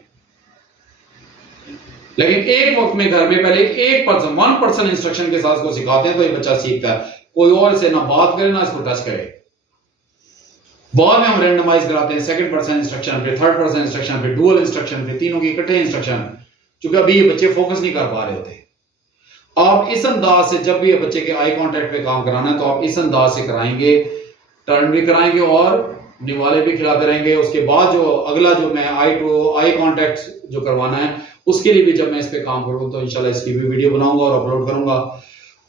लेकिन एक वक्त में घर में पहले 1% इंस्ट्रक्शन के साथ इसको सिखाते हैं तो ये बच्चा सीखता है। कोई और इसे ना बात करे ना इसको टच करे। बाद में हम रैंडमाइज कराते हैं 2nd पर्सन इंस्ट्रक्शन पे, 3rd पर्सन इंस्ट्रक्शन पे, डुअल इंस्ट्रक्शन पे, तीनों की इकट्ठे इंस्ट्रक्शन, क्योंकि अभी ये बच्चे फोकस नहीं कर पा रहे होते। आप इस अंदाज से जब भी बच्चे के आई कांटेक्ट पे काम कराना है तो आप इस अंदाज से कराएंगे, टर्न भी कराएंगे और निवाले भी खिलाते रहेंगे। उसके बाद जो अगला जो मैं आई टू आई कांटेक्ट जो करवाना है उसके लिए भी जब मैं इस पे काम करूँ तो इंशाल्लाह इसकी भी वीडियो बनाऊंगा और अपलोड करूंगा।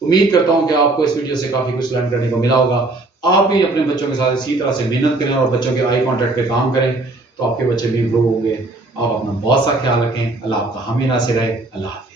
उम्मीद करता हूं कि आपको इस वीडियो से काफी कुछ लर्न करने को मिला होगा। आप भी अपने बच्चों के साथ इसी तरह से मेहनत करें और बच्चों के आई कांटेक्ट पे काम करें तो आपके बच्चे भी इंप्रूव होंगे। आप अपना बहुत सा ख्याल रखें। अल्लाह आपका हामी नासिर रहे। अल्लाह।